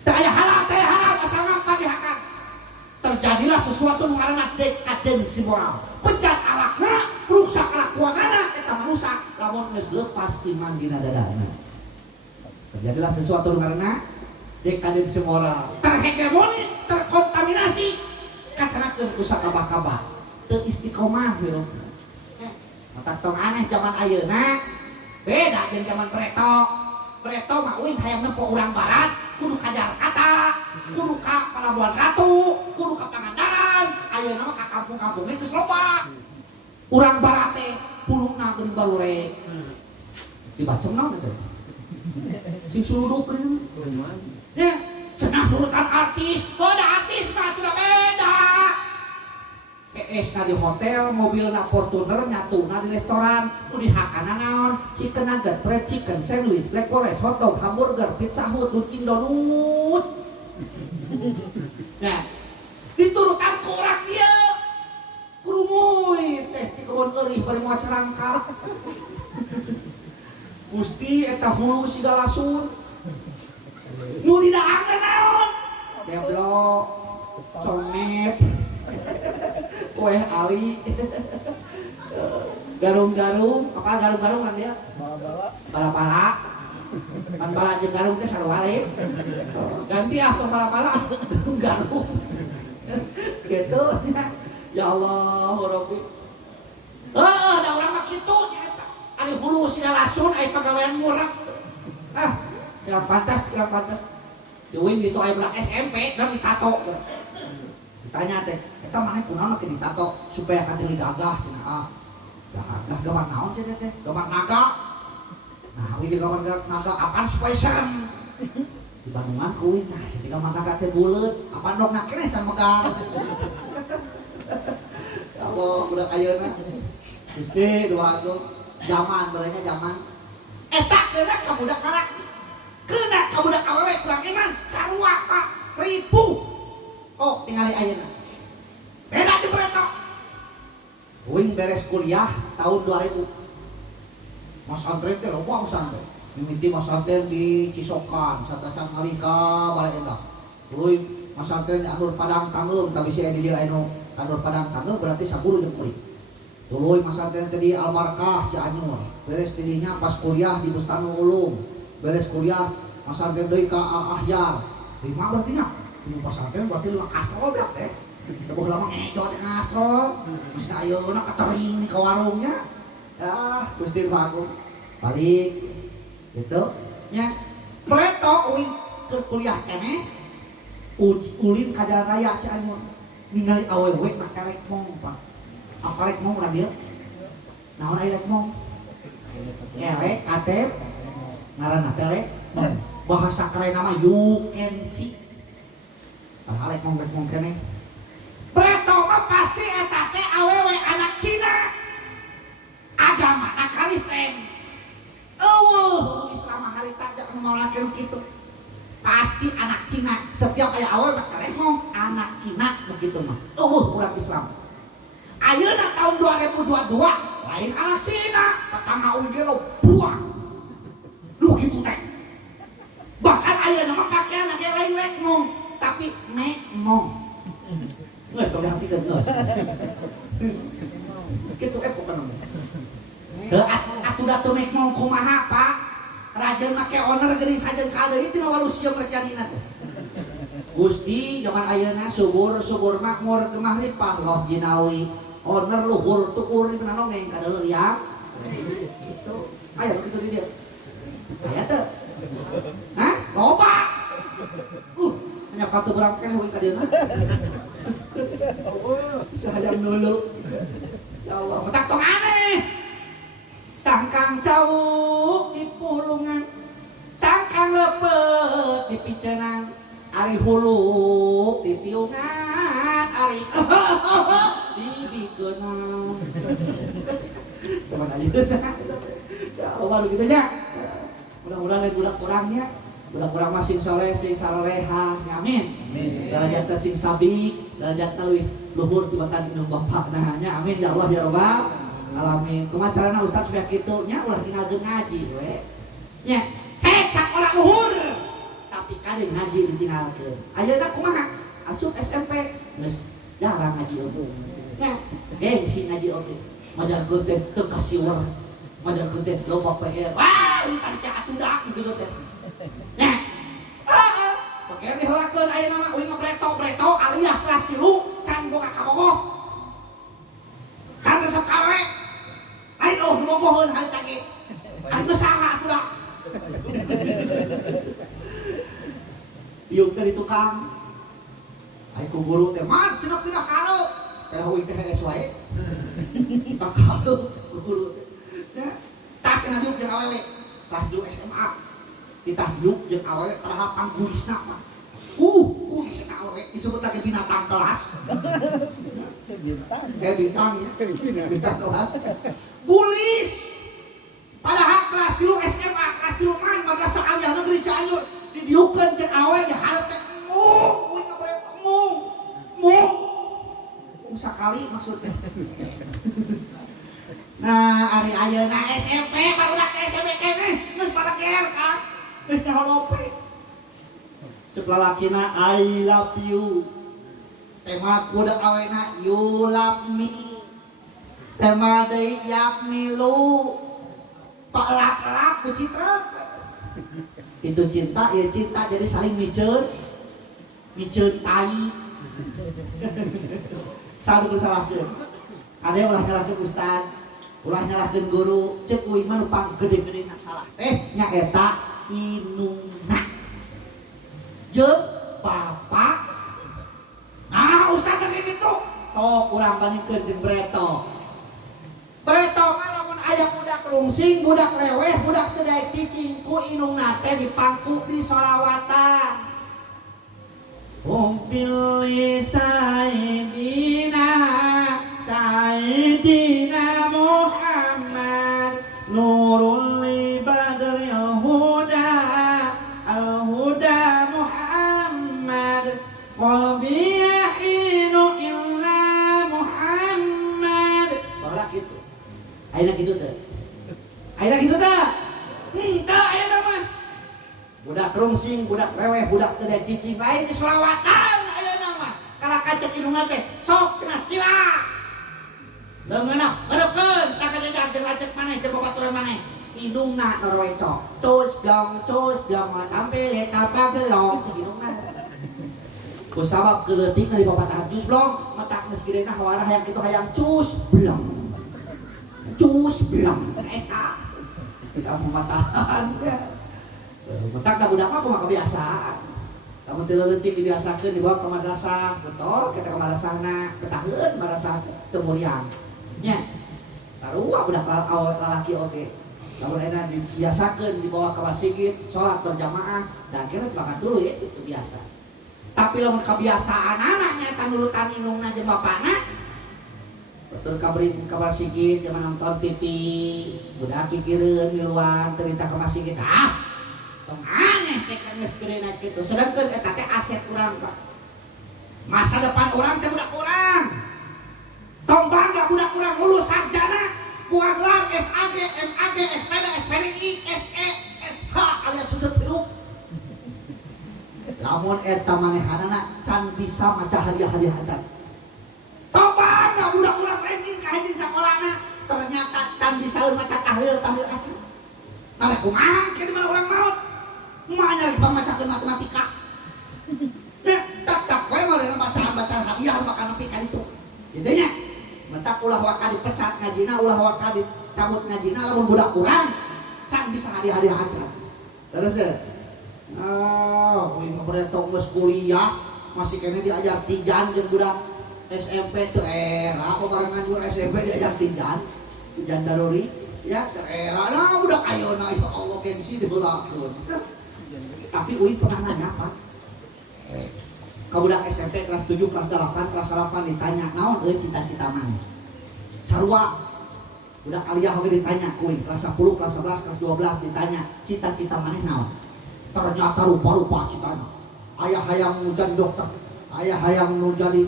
Teu aya halal asal nampa dihakan. Terjadilah sesuatu nu ngaranna dekadensi moral. Pecat alakna, rusak kelakuanana eta manusia lamun geus leupas iman dina dadana. Terjadilah sesuatu nu ngaranna dekadensi moral. Terhegemonis, terkontaminasi kacanakeun ku sakabah-kabah. Teu istiqomah hirupna. Matak tong aneh zaman ayeuna beda jeung zaman Preto. Preto mah uing hayang nempo urang barat kudu ka Jakarta, kudu ka Pelabuhan Ratu, kudu ka Pangandaran. Ayeuna mah ka kampung-kampung geus loba. Urang barat teh pulungna geuning barure. Dibacem naon eta? Sing suluduk deui. Ya, cenah nurutan artis, ada artis mah cenah beda. PS na di hotel, mobil na Fortuner, nyatuna di restoran, nu dihakana naon, chicken nugget, fried chicken, sandwich, black forest, hotdog, hamburger, pizza hut, Dunkin Donut. Nah, diturutan ke orang dia, kurumuy teh di kebun eurih bari moal cerangka. Gusti eta hulu sigala sun. Tuli daang naon? Deblok, comet, kue ali, garung-garung, apa garung-garung kan dia? Pala-pala, pan pala jeung garung teh sarua lain. Ganti tuh pala-pala, garung. Gitu nya. Ya Allah, Rabbi. Da urang mah kitu nya eta. Ari hulu sina lasun aya pagawean murah. Kira pantas. Deuing ditu aya budak SMP dan ditato. Ditanya teh, eta maneh kunaon make ditato supaya kadeli gagah cenah. Gagah gambar naon cenah teh? Gambar naga. Nah, ieu gambar naga apaan supaya serem. Di Bandungan kuing nah jadi gambar naga teh buleut, apaan dogna keneh can megang. Ya Allah, budak ayeuna. Gusti doa tuh zaman berenya zaman. Eta keuna ka budak lalaki. Keuna ka budak awewe kurang iman sarua Pak ribu. Oh, tingali ayeuna. Beda jeung Preto. Uing beres kuliah tahun 2000. Mas Antren teh loba mas Antren. Mimiti mas Antren di Cisokan, Satacan Malika, Balai Endah. Uing mas Antren di Anur Padang Tanggeung, tapi si di dia anu Anur Padang Tanggeung berarti saburu jeung murid. Tuluy mas Antren teh di Albarkah Cianjur. Beres tidinya pas kuliah di Bustanu Ulum. Beres kuliah mas Antren deui ka Al-Ahyar. 5 berarti nya. Di pasantren berarti 5 kastrol beak teh. Teu lama ngejo teh kastrol. Geus ayeuna katering di ka warungnya. Ya, Gusti Agung. Balik gitu nya. Preto uing keur kuliah keneh. Ulin ka Jalan Raya Cianjur. Ningali awewe make lekmong, Pak. Apa lekmong urang dieu? Naon aya lekmong? Kelek, katep, ngaranna teh lekmong. Bahasa keren nama you can see. Padahal lekmong keneh. Preto mah pasti eta teh awewe anak Cina. Agama Kristen. Islam harita aja ngomongkeun kitu. Pasti anak Cina. Setiap aya awewe make lekmong anak Cina begitu mah. Urang Islam. Ayeuna tahun 2022 lain anak Cina, tetangga uge lo buang. Lu kitu teh. Bahkan ayeuna mah pakaian lagi lain lekmong, tapi mekmong. Geus tong dihartikeun geus. Kitu bukan. Atuh datu mekmong kumaha, Pak? Rajeun make owner geuning sajeun ka deui tina walusium rek jadina teh. Gusti zaman ayeuna subur makmur gemah lipang loh jinawi. Owner luhur tukur di nongeng ka deuleu ya. Gitu. Aya begitu di dia. Aya teu? Hah? Loba. Hanya patu berang keneh we ka dieu. Sahajang dulu. Ya Allah, metak tong aneh. Cangkang cawuk di pulungan. Cangkang lepet di picenang. Ari hulu di tiungan. Ari dibikeunang. Teman aja. Ya Allah baru gitu nya. Mudah-mudahan lain budak kurangnya. Budak kurang masing soleh sing salolehan. Amin. Darajatna sing sabik, darajatna leuwih luhur tibatan indung bapakna nya. Amin ya Allah ya Rabbal alamin. Kumaha carana Ustaz supaya kitu nya ulah tinggalkeun ngaji we. Nya, hek sakola luhur. Tapi kade ngaji ditinggalkeun. Ayeuna kumaha? Asup SMP geus jarang ngaji oge. Nya, gengsi ngaji oge. Majarkeun teh teu kasiwar. Majarkeun teh loba PR. Wah, ini tadi teh atudak gitu teh. Nya. Pakai diheulakeun ayeuna mah uing preto aliyah kelas 3 can boga kabogoh. Kan resep kawe. Lain dibogoheun hari tadi. Ari geus saha atuh da. Ieu teh tukang. Ai ku guru teh mah cenah pindah karo. Teh uing teh geus wae. Tak karo ku guru teh. Tak cenah diuk jeung awewe. Kelas 2 SMA. Ditahyuk jeung awewe taraha panggulisna mah. Kulisna awewe disebut lagi binatang kelas. Bintang ya. Bintang kelas. Gulis. Padahal kelas 3 SMA, kelas 3 main madrasah aliyah negeri Cianjur didieukeun jeung awewe ge hareup teh kuing ngabrek sakali maksudnya. Nah, ari ayeuna SMP barudak SMP keneh geus pada ger kan. Geus nyaholope. cek lalakina I love you. Tema kuda awena you love me. Tema deui yak milu. Pak lap-lap ku citra. Itu cinta ya cinta jadi saling miceun tai. Sadu salahkeun. Ade ulah nyalahkeun ustad, ulah nyalahkeun guru, ceuk uing mah nu gede-gedena salah teh nya eta inungna. Jeung papa. Nah, ustad kayak gitu. Sok urang bandingkeun jeung Breto. Breto mah lamun aya budak rungsing, budak leweh, budak teu daek cicing ku inungna teh dipangku di sholawatan. Umpili Sayyidina Muhammad nurul li badril huda al-huda Muhammad qalbi yahinu illa Muhammad. Barulah gitu. Ayeuna gitu teh. Ayeuna gitu teh. Teu ayeuna mah. Budak rungsing, budak reweh, budak teu daek cicing lain di selawatan ayeuna mah. Kala kacek indungna teh sok cenah sila. Leungeunna ngadepkeun tak kajajar jeung lacek maneh jeung babaturan maneh. Indungna norwecok. Cus blong tampil eta pagelong cik indungna. Ku sabab keleutikna di babatahan cus blong, matak geus gidena hawarah hayang kitu hayang cus blong. Cus blong eta. Kamu matahan ya. Mentak da budak mah kumaha kebiasaan. Lamun teu leutik dibiasakeun dibawa ke madrasah, betul kita ke madrasahna, ketaheun madrasah teu mulian. Nya. Sarua budak lalaki oge. Lamun enak dibiasakeun dibawa ke masjid, salat berjamaah, da akhirnya bakat dulu ya itu biasa. Tapi lamun kebiasaan anaknya eta nurutan indungna jeung bapana, betul kabar sigit zaman nonton TV, budak kikireun miluan cerita ke masjid tong aneh cek geus geureuna kitu. Sedangkeun eta teh aset urang Pak. Masa depan urang teh budak urang. Tong bangga budak urang lulus sarjana, buah gelar SAG, MAG, SPD, SPDI, SE, SH alias susut piruk. Lamun eta manehanana can bisa maca hadiah-hadiah acan. Tong bangga budak urang ranking ka hiji sakolana, ternyata can bisa maca tahlil acan. Nah, kumaha ke di mana urang maot? Mah nyari pamacakeun matematika. Ya, tak we mah bacaan hadiah maka nepi ka ditu. Kitu nya. Mentak ulah waka dipecat ngajina, ulah waka dicabut ngajina lamun budak urang can bisa hadiah-hadiah aja. Terus ya. Uing beretong geus kuliah masih kene diajar tijan jeung budak SMP teu era barengan juga SMP diajar tijan daruri. Ya, teu era nah budak ayeuna ya Allah gengsi dibeulakeun. Tapi uing pernah nanya apa? Ka budak SMP kelas 7, kelas 8, kelas 8 ditanya, naon euy cita-cita maneh? Sarua. Budak aliyah oge ditanya ku uing kelas 10, kelas 11, kelas 12 ditanya, cita-cita maneh naon? Ternyata rupa-rupa citanya. Aya hayang nu jadi dokter, aya hayang nu jadi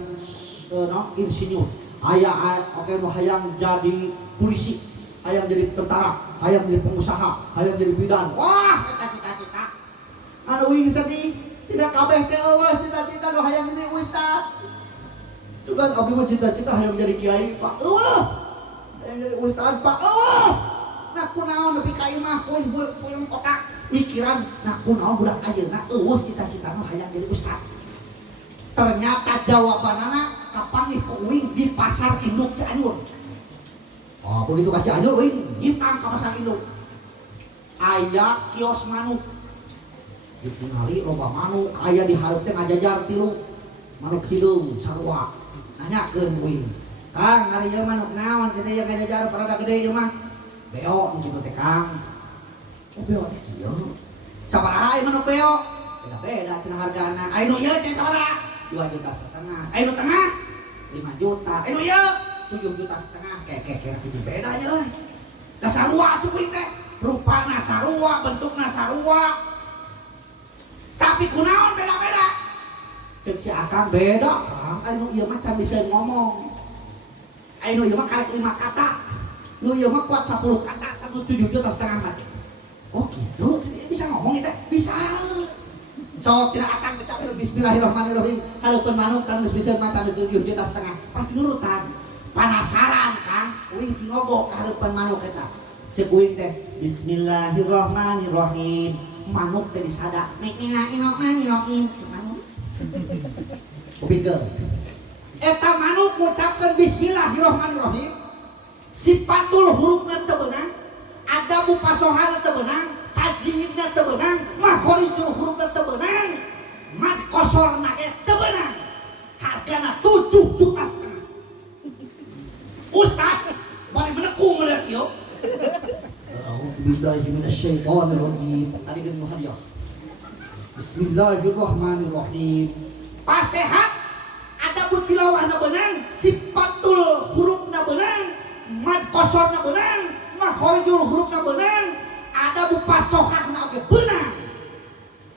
insinyur, aya oke nu hayang jadi polisi, hayang jadi tentara, hayang jadi pengusaha, hayang jadi bidan. Wah, eta cita-cita. Anu uing sedih, tidak kabeh teh eueuh cita-cita nu hayang jadi ustad. Sugan abdi mah cita-cita hayang jadi kiai, Pak. Eueuh. Hayang jadi ustad, Pak. Eueuh. Nah kunaon nepi ka imah kuing puyeng otak mikiran nah kunaon budak ayeuna eueuh cita-cita nu hayang jadi ustad. Ternyata jawabanana kapanggih ku uing di pasar induk Cianjur. Oh, pun itu ka Cianjur uing ngintang ka pasar induk. Aya kios manuk. Ditingali loba manuk aya di hareup teh ngajajar 3 manuk hideung sarua. Nanyakeun uing. Kang, ari ieu manuk naon cenah ieu ngajajar parada gede ieu mah? Beo nu kitu teh Kang. Oh, beo teh kieu. Sabaraha ieu manuk beo? Beda-beda cenah hargana. Aya nu ieu teh sabaraha? 2,5 juta. Aya nu tengah 5 juta. Aya nu ieu 7,5 juta. Kek kitu bedanya euy. Da sarua cukup teh. Rupana sarua, bentukna sarua. Tapi kunaon beda-beda. Cek si Akang beda, Kang. Anu ieu mah can bisa ngomong. Anu ieu mah karek 5 kata. Nu ieu mah kuat 10 kata, kan 7,5 juta mah. Oh gitu, bisa ngomong eta? Bisa. sok cenah akan ucapkeun bismillahirrahmanirrahim hareupeun manuk tan geus bisa macan 7 juta setengah pasti nurutan penasaran kan uing cingogok hareupeun manuk eta ceuk uing teh bismillahirrahmanirrahim manuk teh disada nek manuk Pikeun eta manuk ngucapkeun bismillahirrahmanirrahim sifatul hurufna teu beunang adabu pasohana teu beunang tajwidna teu beunang makhorijul hurufna teu beunang mad kosorna ge teu beunang hargana 7 juta setengah Ustaz bari menekung meureun kieu A'udzubillahi minasyaitonirrajim tadi geus hadiah Bismillahirrahmanirrahim pasehat adabut tilawahna beunang sifatul hurufna beunang mad kosorna beunang makhorijul hurufna beunang ada pasohana oge beunang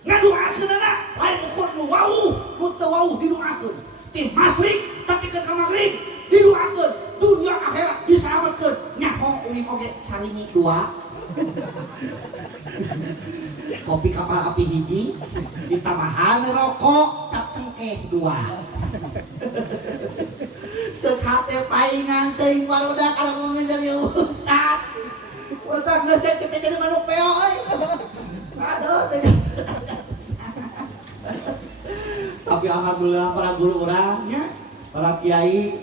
ngadoakeunna lain ukur nu wauh nu teu wauh didoakeun ti masrik tapi ke magrib didoakeun dunia akhirat diselametkeun nyaho uing oge sarimi 2 kopi kapal api hiji ditambahan rokok cap cengkeh 2 ceuk hate paingan teuing barudak kana ngomong jadi ustad ustad geus kita jadi manuk peo euy aduh tapi alhamdulillah para guru urangnya para kiai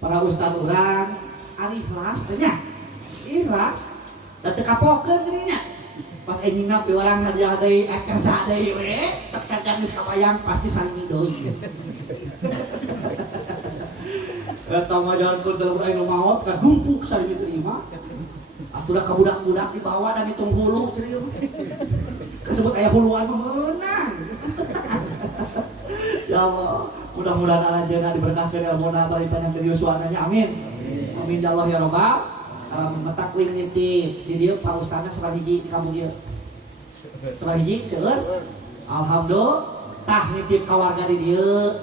para ustad urang ari ikhlas teh nya ikhlas da teu kapokeun geuning nya pas enjingna pi urang hadiah deui akan sa deui we saksakan geus kabayang pasti sami deui eta mah jalan keur dalam air maut kan dumpuk sari diterima atuh ka budak-budak dibawa dan hitung hulu ceureum kesebut aya huluan meunang ya Allah mudah-mudahan aranjeunna diberkahkeun ilmuna bari panjang teu yuswananya amin amin ya Allah ya rabbal alamin matak kuing nitip di dieu Pak Ustazna sabar hiji di kampung ieu sabar hiji seueur alhamdulillah tah nitip ka warga di dieu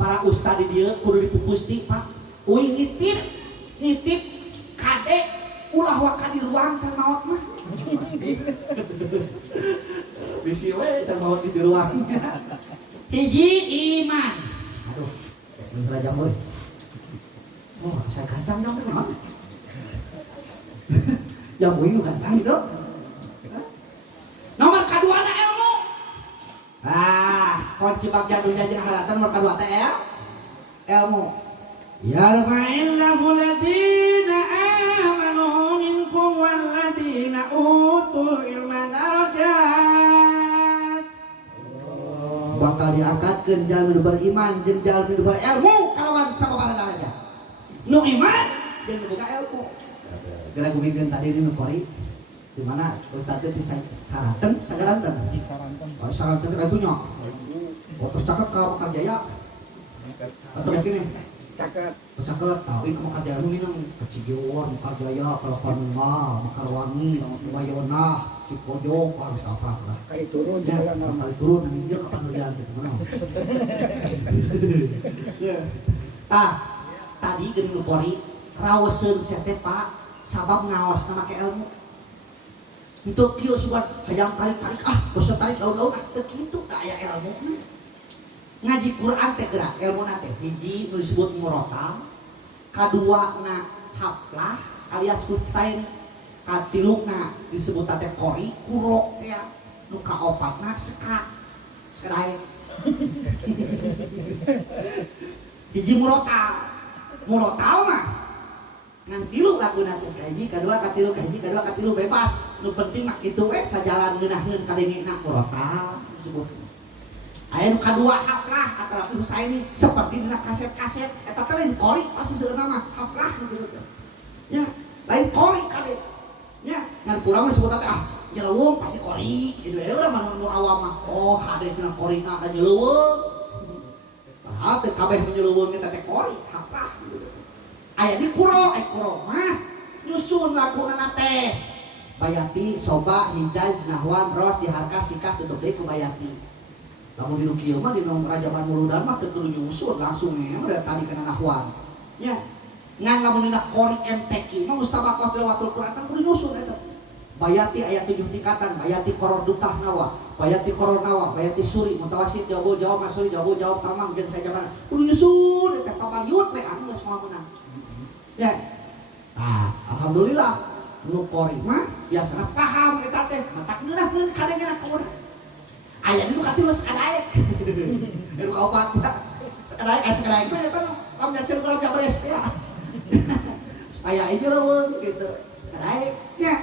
para ustad di dieu kudu dipupusti Pak uing nitip kade ulah waka di ruang can maot mah bisi we can maot di ruangnya hiji iman aduh ini rajang euy oh saya kancang jam teh naon jam uing nu kancang gitu nomor kaduana ilmu kunci bab jadunya jeung halatan nomor kadua teh ilmu yarfa'illahu alladziina aamanu minkum walladziina utul ilma darajat bakal diangkatkeun jalmi nu beriman jeung jalmi nu berilmu kalawan sababaraha darajat nu iman jeung nu boga ilmu gara gumikeun tadi nu kori di mana Ustaz teh disaraten sagaranten oh saranten ka itunya terus cakep ka Mekar Jaya atau begini caket tahu ini Mekar Jaya minum Cigiwar Mekar Jaya kalau Panungal Mekar Wangi Mayona Cipojok harus apa lah kali turun ya kali turun nanti dia kapan nulian gitu mana tadi geuning nu pori raoseun sete Pak sabab ngaos na make ilmu untuk kieu sugan hayang tarik-tarik basa tarik daun-daun teu kitu da aya ilmu ngaji Quran teh gerak ilmuna teh hiji nu disebut murotal kaduana haflah alias husain katilukna disebut teh qori kurok ya nu kaopatna sekat sekadae hiji murotal mah ngan tilu laguna teh hiji kadua katilu hiji kadua katilu bebas nu penting mah kitu we sajalan ngeunahkeun kadengena murotal disebut aya nu kadua haflah kata Rafi Husaini seperti dina kaset-kaset eta teh lain qori pasti seueurna mah haflah gitu nya lain qori kade nya ngan kurang disebut teh nyeleuweung pasti qori gitu ya urang mah nu awam mah oh hade cenah qorina da nyeleuweung padahal teh kabeh nyeleuweung teh qori haflah gitu aya di kuro mah nyusun laguna teh bayati soba hijaz nahwan ros diharka sikah tutup deui ku bayati lamun dinu kieu mah dinu rajaman muludan mah teu kudu nyusun langsung dari tadi kana nahwan nya ngan lamun dina qori MTQ mah musabaqah tilawatul Quran kan kudu nyusun eta Bayati ayat 7 tingkatan, bayati koror dutah nawa, bayati koror nawa, bayati suri, mutawasit, jawab masuri, jawab tamang, jeung sajaman. Kudu nyusun eta pamaliut we anu semua menang. Ya. Nah, alhamdulillah nu qori mah biasana paham eta teh, matak neunah kadang-kadang ka urang. Aya nu katilu sakadaek. Nu kaopat sakadaek mah eta nu lam nyacer kurang beres ya. Supaya aja leuweung gitu. Sakadaek nya.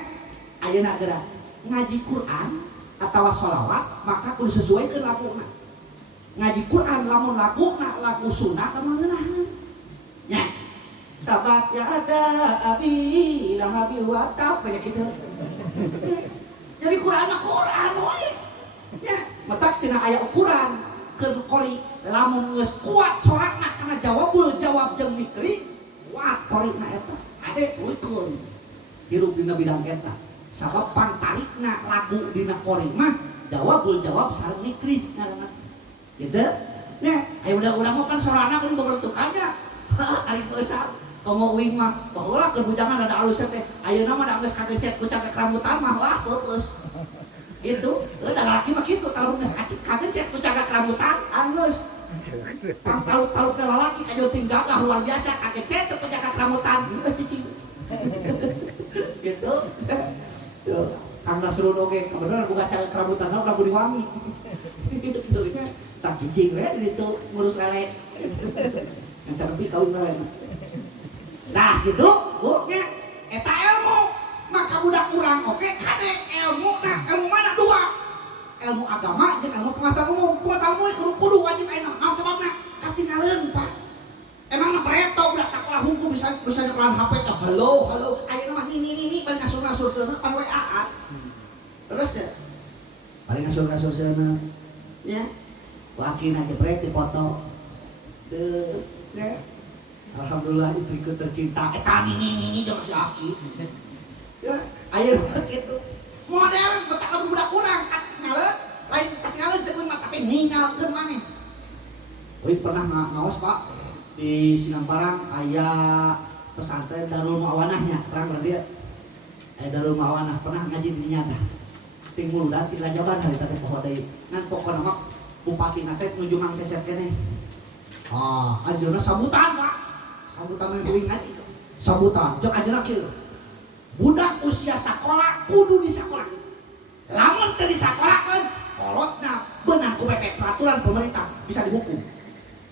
Ayeuna geura ngaji Quran atawa sholawat maka kudu sesuaikeun lakuna. Ngaji Quran lamun lakuna laku sunnah lamun ngeunaheun. Nya. Tabat ya ada abi lahabi wa tab kayak gitu. Jadi Quran mah Quran we. Ya, matak cenah aya ukuran keur qori lamun geus kuat soratna kana jawab jeung mikri, kuat qorina eta. Ade ruikun. Hirup dina bidang eta. Sabab pantarikna lagu dina qori mah jawab sareng mikris ngaranna. Gitu? Nya, aya udah urang mah kan sorana kan bogotukannya. Ari geusar. Komo uing mah baheula keur bujangan ada alus teh. Ayeuna mah da geus kagecet ku cakek rambutan mah wah peupeus. Gitu. Da laki mah kitu kalau geus kagecet ku cakek rambutan alus. Pang talut-talut ke lalaki kajo tinggagah luar biasa kagecet ku cakek rambutan. Geus cicing. Gitu. Yo, Kang Nasrul oge kebenaran buka cakek rambutan urang budi wangi. Gitu nya. Tak cicing we di ditu ngurus lele. Yang carepi kawin lele. Nah gitu, bunya eta ilmu maka budak kurang oke kade ilmu mana dua ilmu agama jeung ilmu pengetahuan umum. Pengetahuan umum kudu wajib aya naon sebabna katinggalin Pak. Emang mah preto budak sakola hukum bisa nyekelan HP teh halo ayeuna mah ini bari ngasur-ngasur seuneu pan WA. Terus teh bari ngasur-ngasur seuneu nya lakina jepret dipoto. Teu alhamdulillah istriku tercinta. Eta ini jeung laki. Ya, ayeuna kitu. Modern betak budak urang katingaleun, lain katingaleun jeung mah tapi ninggalkeun maneh. Euy pernah ngaos Pak di Sinamparang aya pesantren Darul Muawanahnya, terang dia. Darul Muawanah pernah ngaji di nyata. Ting mulda ti rajaban harita teh poho deui. Ngan pokona mah bupati na teh nuju mang cecep keneh. Anjeunna sambutan Pak. Sambutan meuing ngaji. Sambutan jeung anjeunna kieu. Budak usia sakola kudu di sakola. Lamun teu di sakolahkeun, kolotna beunang ku PP peraturan pemerintah bisa dihukum.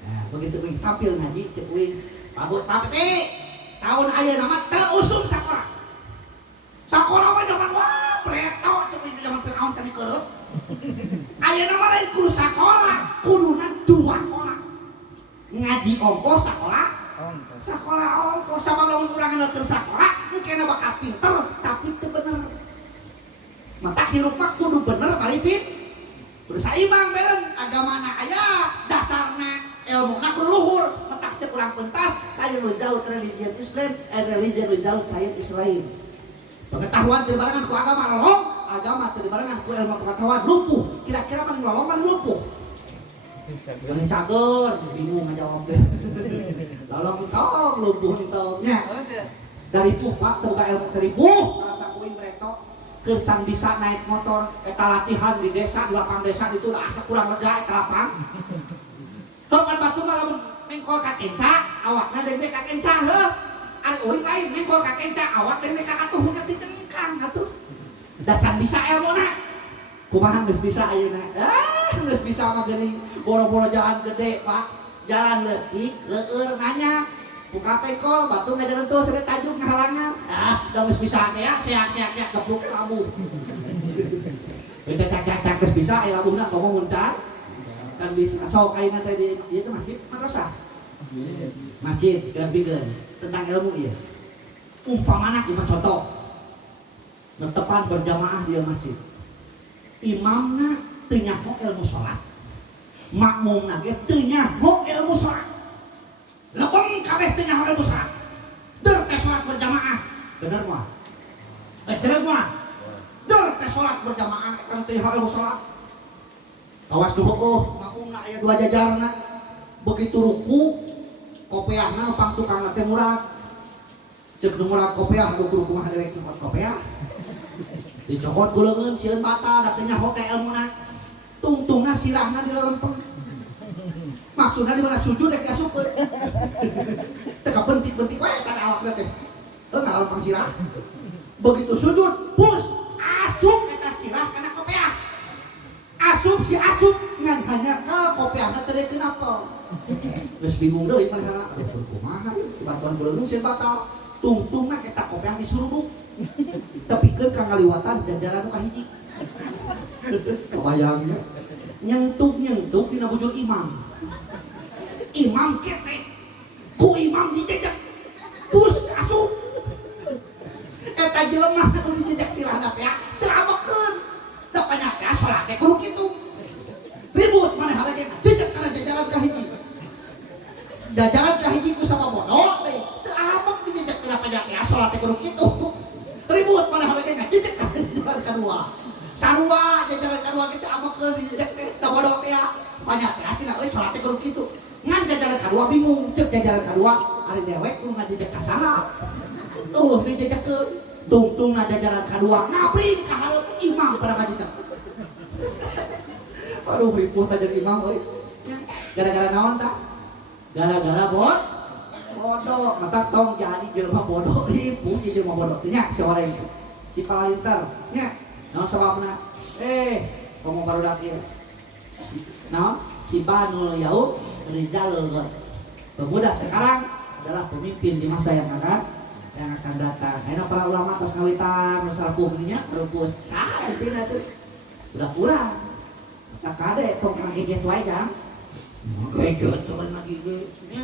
Nah, begitu uing tampil ngaji cek uing, "Pak tapi tahun ayeuna mah teu usum sakola." Sakola mah zaman wah preto cek uing zaman Firaun can dikeureup. Ayeuna mah lain kudu sakola, kuduna dua sekolah. Ngaji ongkos sakola ongkos sama lamun urang ngeunkeun sakola mungkin bakal pinter tapi teu bener. Mata hirup mah kudu bener bari kudu saimbang beureun agamana aya dasarna ilmuna kudu luhur. Mata cek urang pentas science without religion Islam and religion without science Islam. Pengetahuan teu dibarengan ku agama lolong, agama teu dibarengan ku ilmu pengetahuan lumpuh. Kira-kira paling lolong paling lumpuh. Yang cager, bingung ngajawab deh. Lolong tong, lumpuh tong. Nya, dari puh Pak, teu boga ilmu dari puh. Rasa kuing mereto keur can bisa naik motor eta latihan di desa, di lapang desa itu udah asa kurang lega eta lapang. Teu kan batu mah lamun mengkol ka kenca, awakna dengbe ka kenca heuh. Ari uing lain mengkol ka kenca, awak dengbe ka atuh heuh ditengkang atuh. Da can bisa ilmuna. Kumaha geus bisa ayeuna? Geus bisa mah geuning boro-boro jalan gede Pak. Jalan leutik, leueur nanya. Buka peko, batu ngajaran tuh seret tajuk ngahalangan. Da geus bisa teh ya, seak gebluk labu. Cak geus bisa aya labuhna komo muncar. Kan bisa sok ayeuna teh di ieu teh masjid madrasah. Masjid pikeun tentang ilmu ieu. Umpamana ieu mah contoh. Netepan berjamaah di masjid. Imamna teu nyaho ilmu salat. Makmumna ge teu nyaho ilmu salat. Lebem kabeh teu nyaho ilmu salat. Deur teh salat berjamaah. Bener moal? Ceuleuh moal? Deur teh salat berjamaah eta teu nyaho ilmu salat. Awas nu heueuh, makmumna aya dua jajarna. Begitu ruku, kopiahna pang tukangna teh murah. Ceuk nu murah kopiah kudu ruku mah derek kopiah. dicokot ku leungeun sieun batal da teh nyaho teh elmuna tungtungna sirahna di lempeng maksudna di mana sujud rek diasupkeun teh kabentik-bentik wae kana awakna teh heuh lempeng sirah begitu sujud pus asup eta sirah kana kopiah asup si asup ngan hanya ka kopiahna teh dekeun apel geus bingung deui manehna aduh kumaha bantuan ku leungeun sieun batal tungtungna eta kopiah disuruduk tapi ke kangaliwatan jajaran nu kahiji kebayangnya nyentuk dina bujur imam ketek ku imam dijejak pus asup eta jelema nu dijejak sirahna teh teu abekeun da panyake salat teh kudu kitu ribut maneh lagi jejak kana jajaran kahiji ku sama bodoh teh teu abek dijejak kana panyake salat teh kudu kitu ribut pada hal lainnya jejak jajaran kedua sarua jajaran kedua kita abek ke dijejak teh da bodoh teh banyak teh cenah euy salat teh kudu kitu ngan jajaran kedua bingung ceuk jajaran kedua ari dewek kudu ngajejak ka sana dijejakkeun tungtungna jajaran kedua ngabring ka hareup imam pada ngajejak aduh ripuh teh jadi imam euy gara-gara naon tah gara-gara bodoh mata tong jadi jelema bodoh ribu si jelema bodoh nya si orang si palintar nya naon sababna ngomong barudak ieu naon si banul yaum rijalul ghad pemuda sekarang adalah pemimpin di masa yang akan datang ayeuna para ulama tos ngawitan masalah nya rupus saha intina teh udah kurang tak kade tong kana gadget wae jang gadget teman lagi nya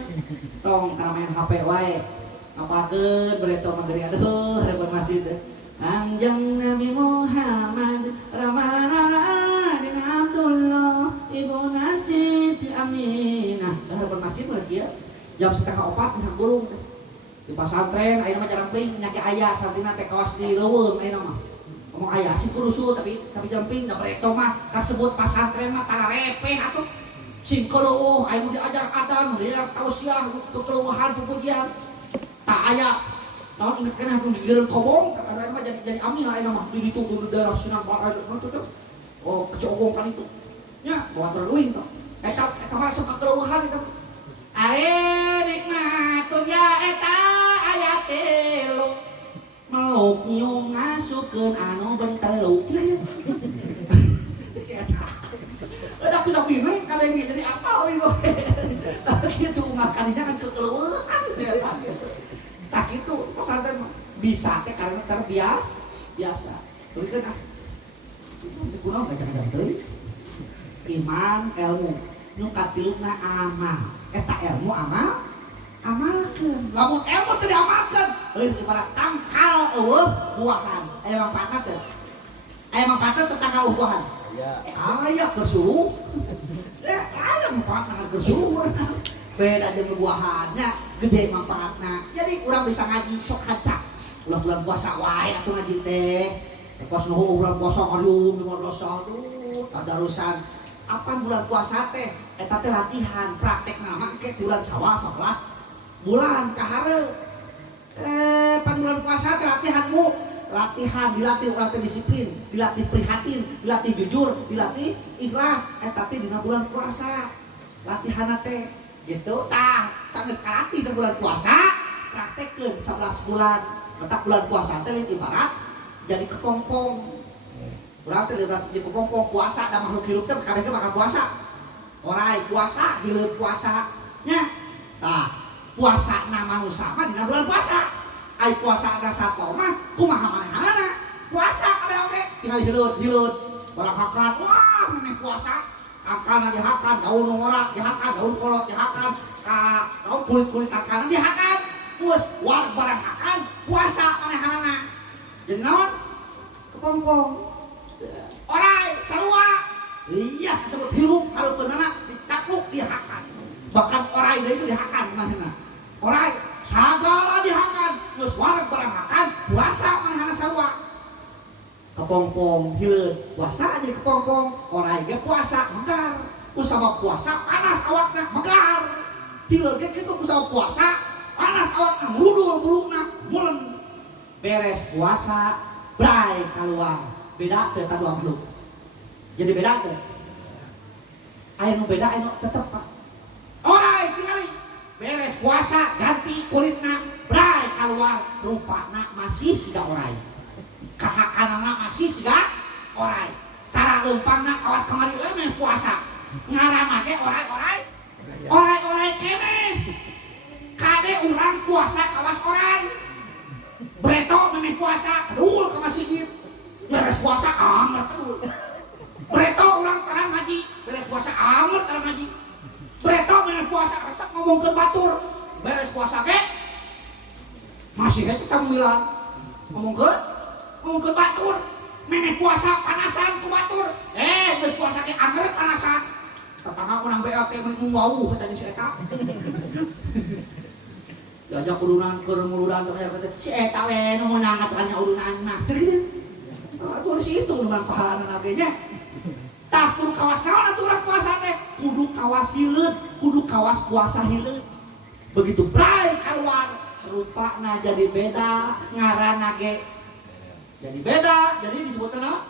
tong kana main HP wae ngapakeun bereto mageri aduh hareupun masjid Anjang Nabi Muhammad Ramanana din Abdullah Ibu Siti Aminah hareupun masjid mah kieu jam 3:30 ngah gulung di pasantren ayeuna mah jarang ping nya aya santina teh kawas di leuweung ayeuna mah ngomong aya sih kurusul tapi jamping da bereto mah kasebut pasantren mah tara repeh atuh sing keleueuh aya nu diajar adan liar tausiah kekeleueuhan pupujian tak aya naon inget kana aku gigireun kobong aya mah jadi ami aya mah di ditu di daerah Sunang Barat tuh oh kecobong kan itu nya bawa terluing tuh eta mah sok kekeleueuhan itu nikmatum ya eta aya telu meluk nyium ngasukeun anu benteluk cek eta ada aku tak bingung kada ini jadi apa oi boy kitu ngakadinya kan kekeleueuhan saya tak kitu pesantren bisa teh karena biasa turikeun teu kunaon gajang-gajang teuing iman ilmu nu katiluna amal eta ilmu amalkeun lamun ilmu teu diamalkeun ibarat tangkal eueuh buahan aya mangpaatna teu teu tangkal buahan aya kesuruh aya mangpaatna kesuruh beda jeung buahannya gede mangpaatna jadi urang bisa ngaji sok hacak bulan puasa wae atuh ngaji teh kos nuhun bulan puasa kariung di madrasah tuh tadarusan apa bulan puasa teh eta teh latihan praktek nama ke bulan Syawal 11 bulan kahareup pan bulan puasa teh latihan dilatih urang teh disiplin dilatih prihatin dilatih jujur dilatih ikhlas eta teh dina bulan puasa latihanna teh gitu tah sanggeus kalatih di bulan puasa praktekkeun 11 bulan mata bulan puasa teh ibarat jadi kepompong urang teh ibarat jadi kepompong puasa da makhluk hirup teh kabeh bakal puasa orai puasa hileut puasa nya tah puasa na manusia mah dina bulan puasa ai puasa ada sato mah kumaha manehanana puasa kabeh oge tinggal hileut barang hakan wah memeh puasa akana dihakan daun ngora dihakan daun kolot dihakan daun kulit akana dihakan geus war barang hakan puasa manehanana jadi naon kepompong orai sarua iya disebut hirup hareupeunana dicapluk dihakan bahkan orai deui itu dihakan manehna orai sagala dihakan geus wareg barang hakan puasa manehna sarua kepompong hileut puasa jadi kepompong orai ge puasa megar kusabab puasa panas awakna megar hileut ge kitu kusabab puasa panas awakna mudul bulungna mulen beres puasa bray keluar. Beda teh ta dua makhluk. Jadi beda teh. Aya nu beda aya nu tetep Pak. Orai tingali. Beres puasa ganti kulitna bray keluar rupana masih siga orai. Kahakanana masih siga orai. Cara leumpangna kawas kamari meh puasa. Ngaranna ge orai keneh. Kade urang puasa kawas orai. Breto memeh puasa kedul ke masjid. Beres puasa amer kedul. Breto urang terang ngaji, beres puasa amer terang ngaji. Breto memeh puasa resep ngomongkeun batur. Beres puasa ge masih hece camilan. Ngomongkeun batur. Memeh puasa panasan ku batur. Beres puasa ge anger panasan. Tetangga urang BLT meureun wauh eta si eta. Diajak urunan keur muludan teh kata si eta we nu meunang aturan urunan mah. Teu kitu. Atuh si itu urunan pahalana ge nya. Tah kudu kawas naon atuh urang puasa teh? Kudu kawas hileud, kudu kawas puasa hileud. Begitu bray keluar rupana jadi beda, ngaranna ge jadi beda, jadi disebutna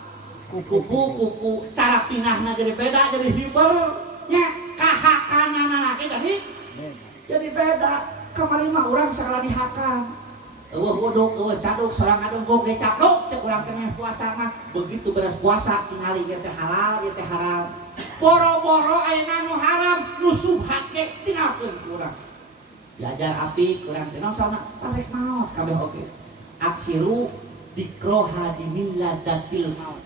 kuku cara pinahna jadi beda, jadi hiber nya kahakanana ge jadi beda. Kamari mah urang sagala dihakan. Eueuh uduk, eueuh caduk, sorang ngadungkuk ge capluk cek urang teh puasa mah. Begitu beres puasa tingali ieu teh halal, ieu teh haram. Boro-boro ayeuna nu haram, nu subhat ge tinggalkeun ku urang. Diajar api urang teh naon sauna tarek maot kabeh oge. Aksiru dikro hadimilladatil maut.